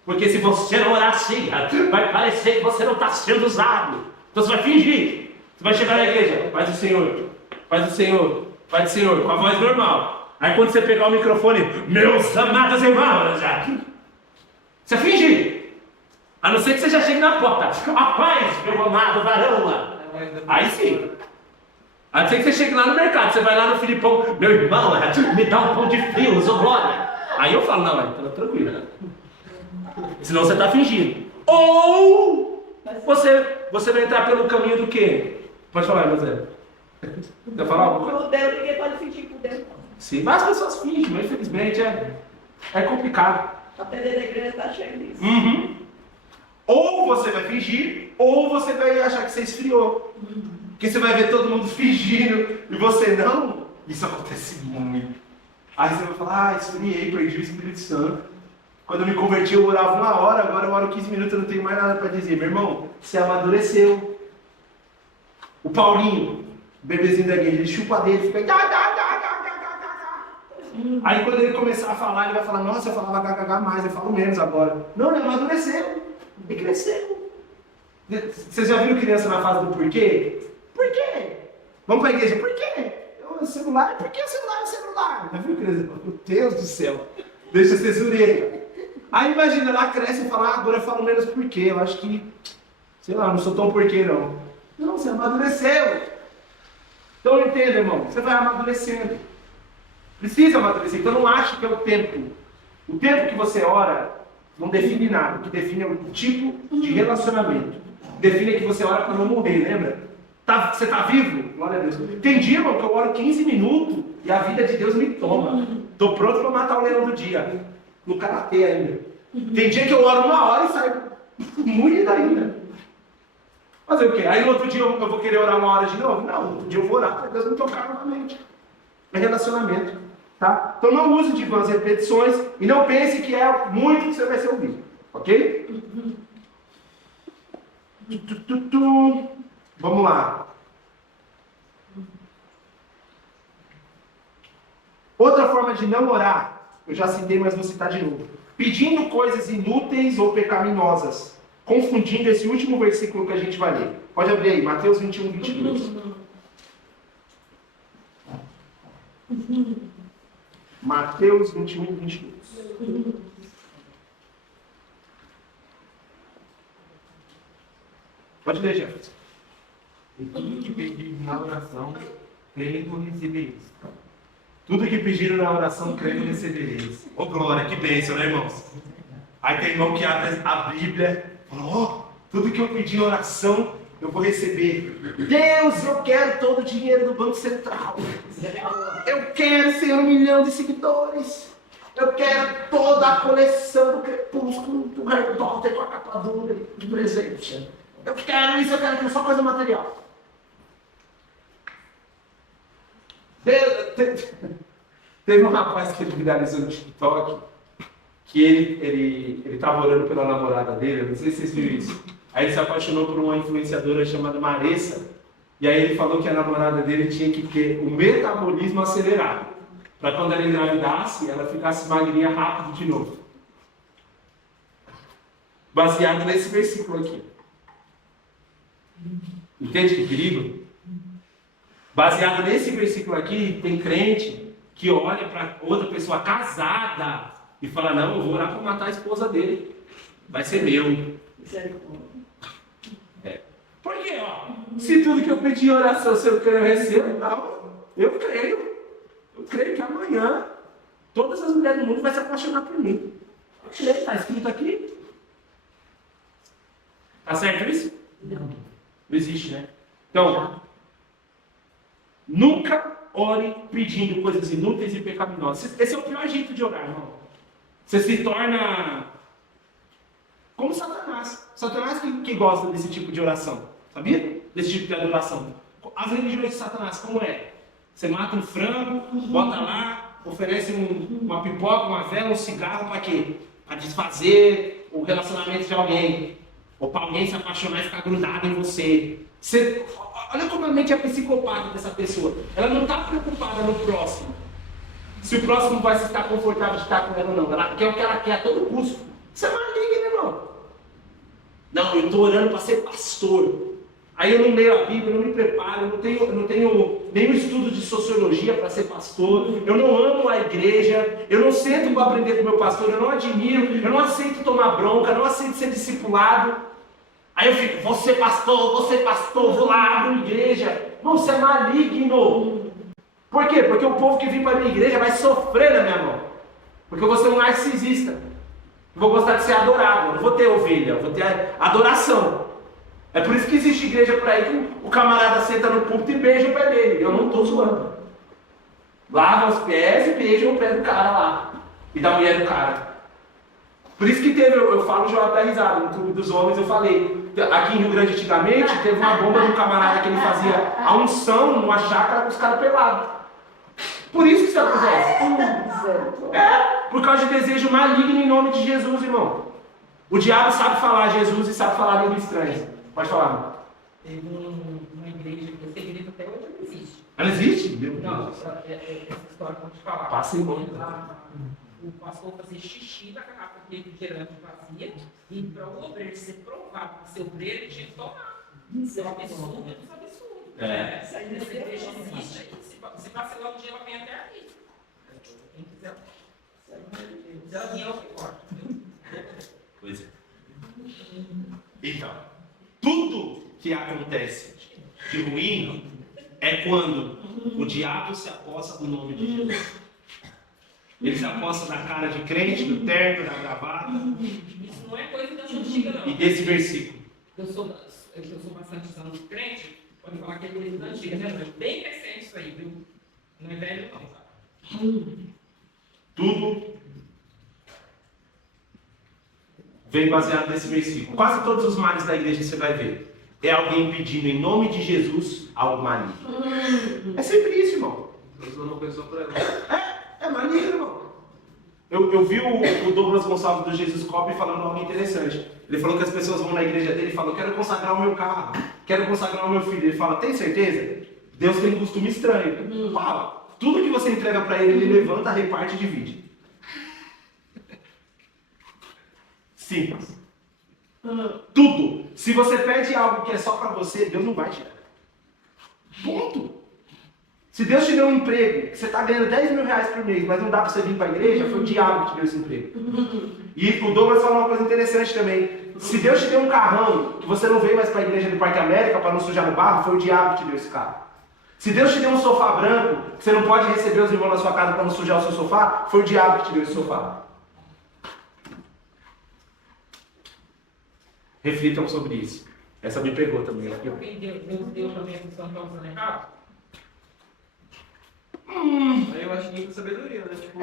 porque se você não orar assim, vai parecer que você não está sendo usado. Então você vai fingir. Você vai chegar na igreja, paz do Senhor, paz do Senhor, paz do Senhor, com a voz normal. Aí quando você pegar o microfone, meus amados irmãos, você fingir. A não ser que você já chegue na porta. A paz, meu amado varão. Aí sim. A não ser que você chegue lá no mercado, você vai lá no Filipão, meu irmão, me dá um pão de frios, ô glória. Aí eu falo, não, tá tranquilo. Senão você está fingindo. Ou você vai entrar pelo caminho do quê? Pode falar, José. Quer falar alguma coisa? Por Deus, ninguém pode fingir por Deus. Sim, mas as pessoas fingem, mas infelizmente é complicado. A perder da igreja está cheia disso. Uhum. Ou você vai fingir, ou você vai achar que você esfriou. Porque você vai ver todo mundo fingindo e você não. Isso acontece muito. Aí você vai falar, esfriei, perdi o Espírito Santo. Quando eu me converti eu orava 1 hora, agora eu oro 15 minutos, eu não tenho mais nada para dizer. Meu irmão, você amadureceu. O Paulinho, o bebezinho da igreja, ele chupa dele, fica... Aí quando ele começar a falar, ele vai falar, nossa, eu falava kkk mais, eu falo menos agora. Não, ele amadureceu. Ele cresceu. Vocês já viram criança na fase do porquê? Por quê? Vamos para a igreja, por quê? O celular, por que o celular é o celular? Já viu criança? Meu Deus do céu. Deixa ser zureta. Aí imagina, ela cresce e fala, agora eu falo menos porquê. Eu acho que, sei lá, não sou tão porquê não. Não, você amadureceu. Então entenda, irmão, você vai amadurecendo. Precisa amadurecer, então não ache que é o tempo. O tempo que você ora não define nada. O que define é o tipo de relacionamento. Define que você ora para não morrer, lembra? Você está vivo? Glória a Deus. Tem dia, irmão, que eu oro 15 minutos e a vida de Deus me toma. Estou pronto para matar o leão do dia. No karatê ainda. Tem dia que eu oro 1 hora e saio moído ainda. Fazer o quê? Aí no outro dia eu vou querer orar 1 hora de novo? Não, no outro dia eu vou orar para Deus me tocar novamente. É relacionamento. Tá? Então não use de vãs repetições e não pense que é muito que você vai ser ouvido. Ok? Vamos lá. Outra forma de não orar, eu já citei, mas vou citar de novo. Pedindo coisas inúteis ou pecaminosas. Confundindo esse último versículo que a gente vai ler. Pode abrir aí, Mateus 21, 22. Mateus 21, 22. Pode ler, Jefferson. E tudo que pedir na oração, crendo, recebereis. Tudo que pediram na oração, crendo, recebereis. Ô glória, que bênção, né, irmãos? Aí tem irmão que abre a Bíblia e fala, tudo que eu pedir em oração, eu vou receber. Deus, eu quero todo o dinheiro do Banco Central. Eu quero ser 1 milhão de seguidores. Eu quero toda a coleção do Crepúsculo, do Harry Potter com a capa dura de presente. Eu quero isso, eu quero aquilo, só coisa material. Teve um rapaz que ele viralizou no TikTok, que ele estava orando pela namorada dele, eu não sei se vocês viram isso. Aí ele se apaixonou por uma influenciadora chamada Maressa, e aí ele falou que a namorada dele tinha que ter o metabolismo acelerado, para quando ela engravidasse, ela ficasse magrinha rápido de novo. Baseado nesse versículo aqui. Entende que perigo? Baseado nesse versículo aqui, tem crente que olha para outra pessoa casada e fala, não, eu vou orar para matar a esposa dele. Vai ser meu. Por quê? Se tudo que eu pedi em oração, se eu quero receber, não, eu creio. Eu creio que amanhã todas as mulheres do mundo vão se apaixonar por mim. Eu creio, está escrito aqui. Tá certo isso? Não existe, né? Então, nunca ore pedindo coisas inúteis e pecaminosas. Esse é o pior jeito de orar, irmão. Você se torna como Satanás. Satanás que gosta desse tipo de oração. Sabia? Desse tipo de adoração. As religiões de Satanás, como é? Você mata um frango, bota lá, oferece uma pipoca, uma vela, um cigarro para quê? Para desfazer o relacionamento de alguém. Ou para alguém se apaixonar e ficar grudado em você. Olha como a mente é psicopata dessa pessoa. Ela não está preocupada no próximo. Se o próximo vai se estar confortável de estar com ela ou não. Ela quer o que ela quer a todo custo. Isso é maligno, irmão. Não, eu estou orando para ser pastor. Aí eu não leio a Bíblia, eu não me preparo, eu não tenho nenhum estudo de sociologia para ser pastor, eu não amo a igreja, eu não sento para aprender com o meu pastor, eu não admiro, eu não aceito tomar bronca, eu não aceito ser discipulado. Aí eu fico, vou ser pastor, vou lá, abro uma igreja. Não, isso é maligno. Por quê? Porque o povo que vem para a minha igreja vai sofrer na minha mão. Porque eu vou ser um narcisista. Eu vou gostar de ser adorado, eu não vou ter ovelha, eu vou ter adoração. É por isso que existe igreja por aí que o camarada senta no púlpito e beija o pé dele. Eu não estou zoando. Lava os pés e beija o pé do cara lá. E da mulher do cara. Por isso que teve, eu falo Joab da risada, no Clube dos Homens eu falei. Aqui em Rio Grande antigamente teve uma bomba de um camarada que ele fazia a unção numa chácara com os caras pelados. Por isso que isso acontece. É, por causa de desejo maligno em nome de Jesus, irmão. O diabo sabe falar Jesus e sabe falar língua estranha. Pode falar, mano. Teve uma igreja que essa igreja até hoje não existe. Ela existe? Não, essa história que eu vou te falar. Passa em mão. O pastor fazia xixi da garrafa de refrigerante vazia e para o obreiro ser provado para ser obreiro, ele tinha que tomar. Isso é um absurdo dos absurdos. Essa igreja existe aí. Se vacilar um dia, ela vem até aqui. Quem quiser. Se ela vier, eu que corto. Pois é. Então, tudo que acontece de ruim é quando o diabo se aposta do nome de Jesus. Ele se aposta na cara de crente, do terno, da gravata. Isso não é coisa da antiga, não. E desse versículo. Eu sou bastante anos crente, pode falar que é coisa da antiga, né? Mas bem recente isso aí, viu? Não é velho, não, sabe? Tudo vem baseado nesse versículo. Quase todos os males da igreja você vai ver. É alguém pedindo em nome de Jesus algo maligno. É sempre isso, irmão. Eu não pensou por ela. É maligno, irmão. Eu vi o Douglas Gonçalves do Jesus Cop falando algo interessante. Ele falou que as pessoas vão na igreja dele e falam, quero consagrar o meu carro, quero consagrar o meu filho. Ele fala, tem certeza? Deus tem um costume estranho. Fala, tudo que você entrega para ele, ele levanta, reparte e divide. Simples. Tudo. Se você pede algo que é só para você, Deus não vai te dar. Ponto. Se Deus te deu um emprego, que você está ganhando 10 mil reais por mês, mas não dá para você vir para a igreja, foi o diabo que te deu esse emprego. E o Douglas falou uma coisa interessante também. Se Deus te deu um carrão, que você não veio mais para a igreja do Parque América para não sujar no barro, foi o diabo que te deu esse carro. Se Deus te deu um sofá branco, que você não pode receber os irmãos na sua casa para não sujar o seu sofá, foi o diabo que te deu esse sofá. Reflitam sobre isso. Essa me pegou também. Será que alguém Deus deu também a função que está usando errado? Aí eu acho que tem sabedoria, né? Tipo...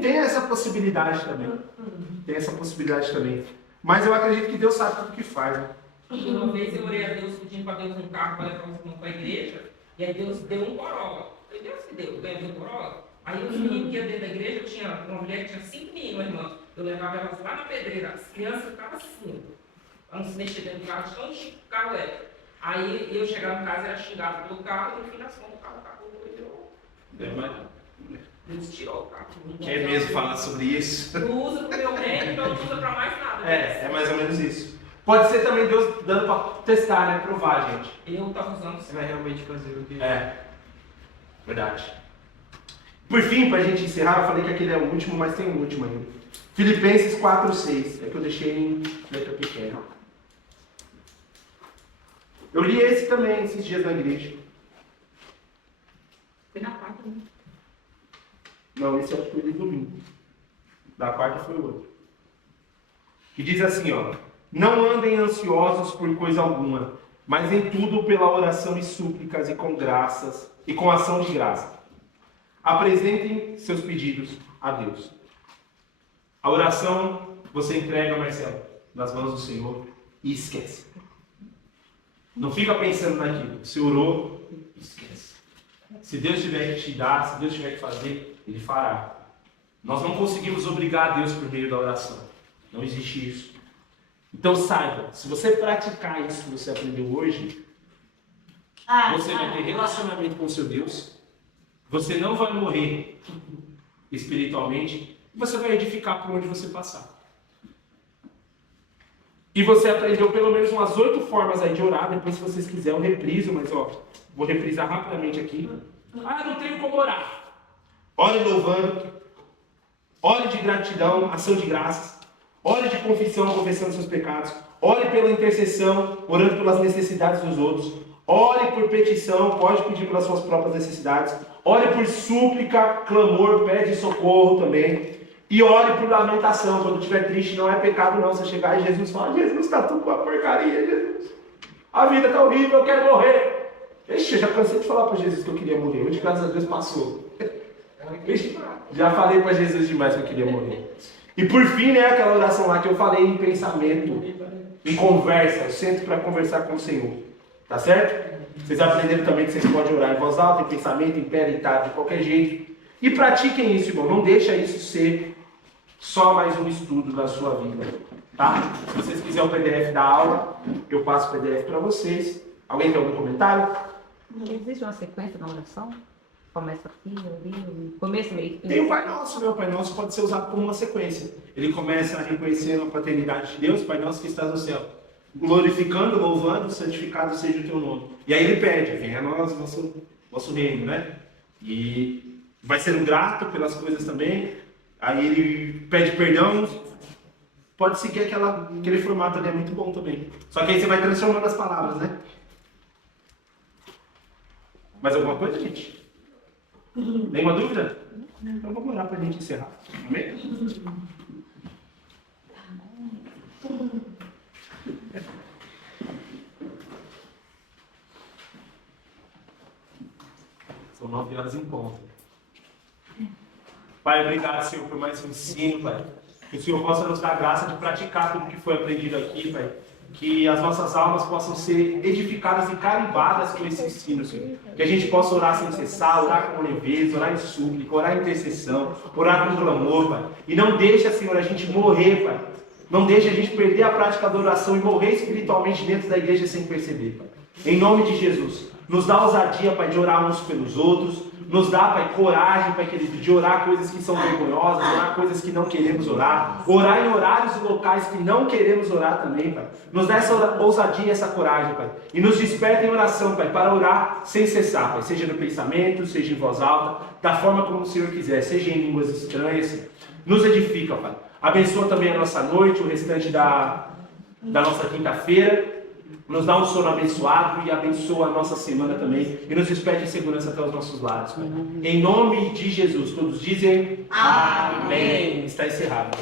Tem essa possibilidade também. Tem essa possibilidade também. Mas eu acredito que Deus sabe tudo o que faz. Né? Uma vez eu orei a Deus pedindo para Deus um carro para levar os irmãos para a igreja, e aí Deus deu um Corolla. Foi Deus que deu, ganhou um Corolla. Aí os meninos que iam dentro da igreja, eu tinha uma mulher que tinha 5 meninos, irmã. Eu levava elas lá na pedreira, as crianças ficavam assim, para não se mexer dentro do carro, de tão chique o carro era. Aí eu chegava em casa, era xingado pelo carro, e no fim das contas o carro Deus tirou o carro. Quer mesmo falar sobre isso? Não usa para o meu bem, então não usa para mais nada. É mais ou menos isso. Pode ser também Deus dando para testar, né? Provar, gente. Eu estava usando Você vai realmente fazer o que... Verdade. Por fim, para a gente encerrar, eu falei que aquele é o último, mas tem um último ainda. Filipenses 4:6. É que eu deixei em letra pequena. Eu li esse também esses dias na igreja. Foi na quarta, né? Não, esse eu acho que foi de domingo. Da quarta foi o outro. Que diz assim, ó. Não andem ansiosos por coisa alguma, mas em tudo pela oração e súplicas e com graças, e com ação de graça. Apresentem seus pedidos a Deus. A oração você entrega, Marcelo, nas mãos do Senhor e esquece. Não fica pensando naquilo. Você orou, esquece. Se Deus tiver que te dar, se Deus tiver que fazer, Ele fará. Nós não conseguimos obrigar a Deus por meio da oração. Não existe isso. Então saiba, se você praticar isso que você aprendeu hoje, Você vai ter relacionamento com o seu Deus. Você não vai morrer espiritualmente. E você vai edificar por onde você passar. E você aprendeu pelo menos umas 8 formas aí de orar. Depois, se vocês quiserem, eu repriso. Mas, ó, vou reprisar rapidamente aqui. Ah, não tenho como orar. Ore louvando. Ore de gratidão, ação de graças. Ore de confissão, confessando seus pecados. Ore pela intercessão, orando pelas necessidades dos outros. Ore por petição, pode pedir pelas suas próprias necessidades. Ore por súplica, clamor, pede socorro também. E ore por lamentação. Quando estiver triste, não é pecado não. Você chegar e Jesus fala: Jesus, está tudo com a porcaria, Jesus. A vida está horrível, eu quero morrer. Ixi, eu já cansei de falar para Jesus que eu queria morrer. Hoje, graças a Deus, passou. Ixi, já falei para Jesus demais que eu queria morrer. E por fim, né, aquela oração lá que eu falei em pensamento, em conversa. Eu sento para conversar com o Senhor. Tá certo? Vocês aprenderam também que vocês podem orar em voz alta, em pensamento, em pé, deitado, de qualquer jeito. E pratiquem isso, irmão. Não deixa isso ser só mais um estudo da sua vida. Tá? Se vocês quiserem o PDF da aula, eu passo o PDF para vocês. Alguém tem algum comentário? Existe uma sequência na oração? Começa aqui, ali, começo, meio. Tem o Pai Nosso, né? O Pai Nosso pode ser usado como uma sequência. Ele começa reconhecendo a paternidade de Deus, Pai Nosso que estás no céu. Glorificando, louvando, santificado seja o teu nome. E aí ele pede: venha a nós, nosso reino, né? E vai sendo grato pelas coisas também. Aí ele pede perdão. Pode seguir aquele formato ali, é muito bom também. Só que aí você vai transformando as palavras, né? Mais alguma coisa, gente? Nenhuma dúvida? Então vamos orar para a gente encerrar. Amém? São 9 horas em ponto. Pai, obrigado, Senhor, por mais um ensino, Pai. Que o Senhor possa nos dar a graça de praticar tudo que foi aprendido aqui, Pai. Que as nossas almas possam ser edificadas e carimbadas com esse ensino, Senhor. Que a gente possa orar sem cessar, orar com leveza, orar em súplica, orar em intercessão, orar com clamor, Pai. E não deixa, Senhor, a gente morrer, Pai. Não deixa a gente perder a prática da oração e morrer espiritualmente dentro da igreja sem perceber, Pai. Em nome de Jesus, nos dá ousadia, Pai, de orar uns pelos outros. Nos dá, Pai, coragem, Pai querido, de orar coisas que são vergonhosas, orar coisas que não queremos orar, orar em horários e locais que não queremos orar também, Pai. Nos dá essa ousadia e essa coragem, Pai. E nos desperta em oração, Pai, para orar sem cessar, Pai. Seja no pensamento, seja em voz alta, da forma como o Senhor quiser, seja em línguas estranhas. Nos edifica, Pai. Abençoa também a nossa noite, o restante da nossa quinta-feira. Nos dá um sono abençoado e abençoa a nossa semana também. E nos despede em segurança até os nossos lares, Pai. Em nome de Jesus, todos dizem amém. Está encerrado.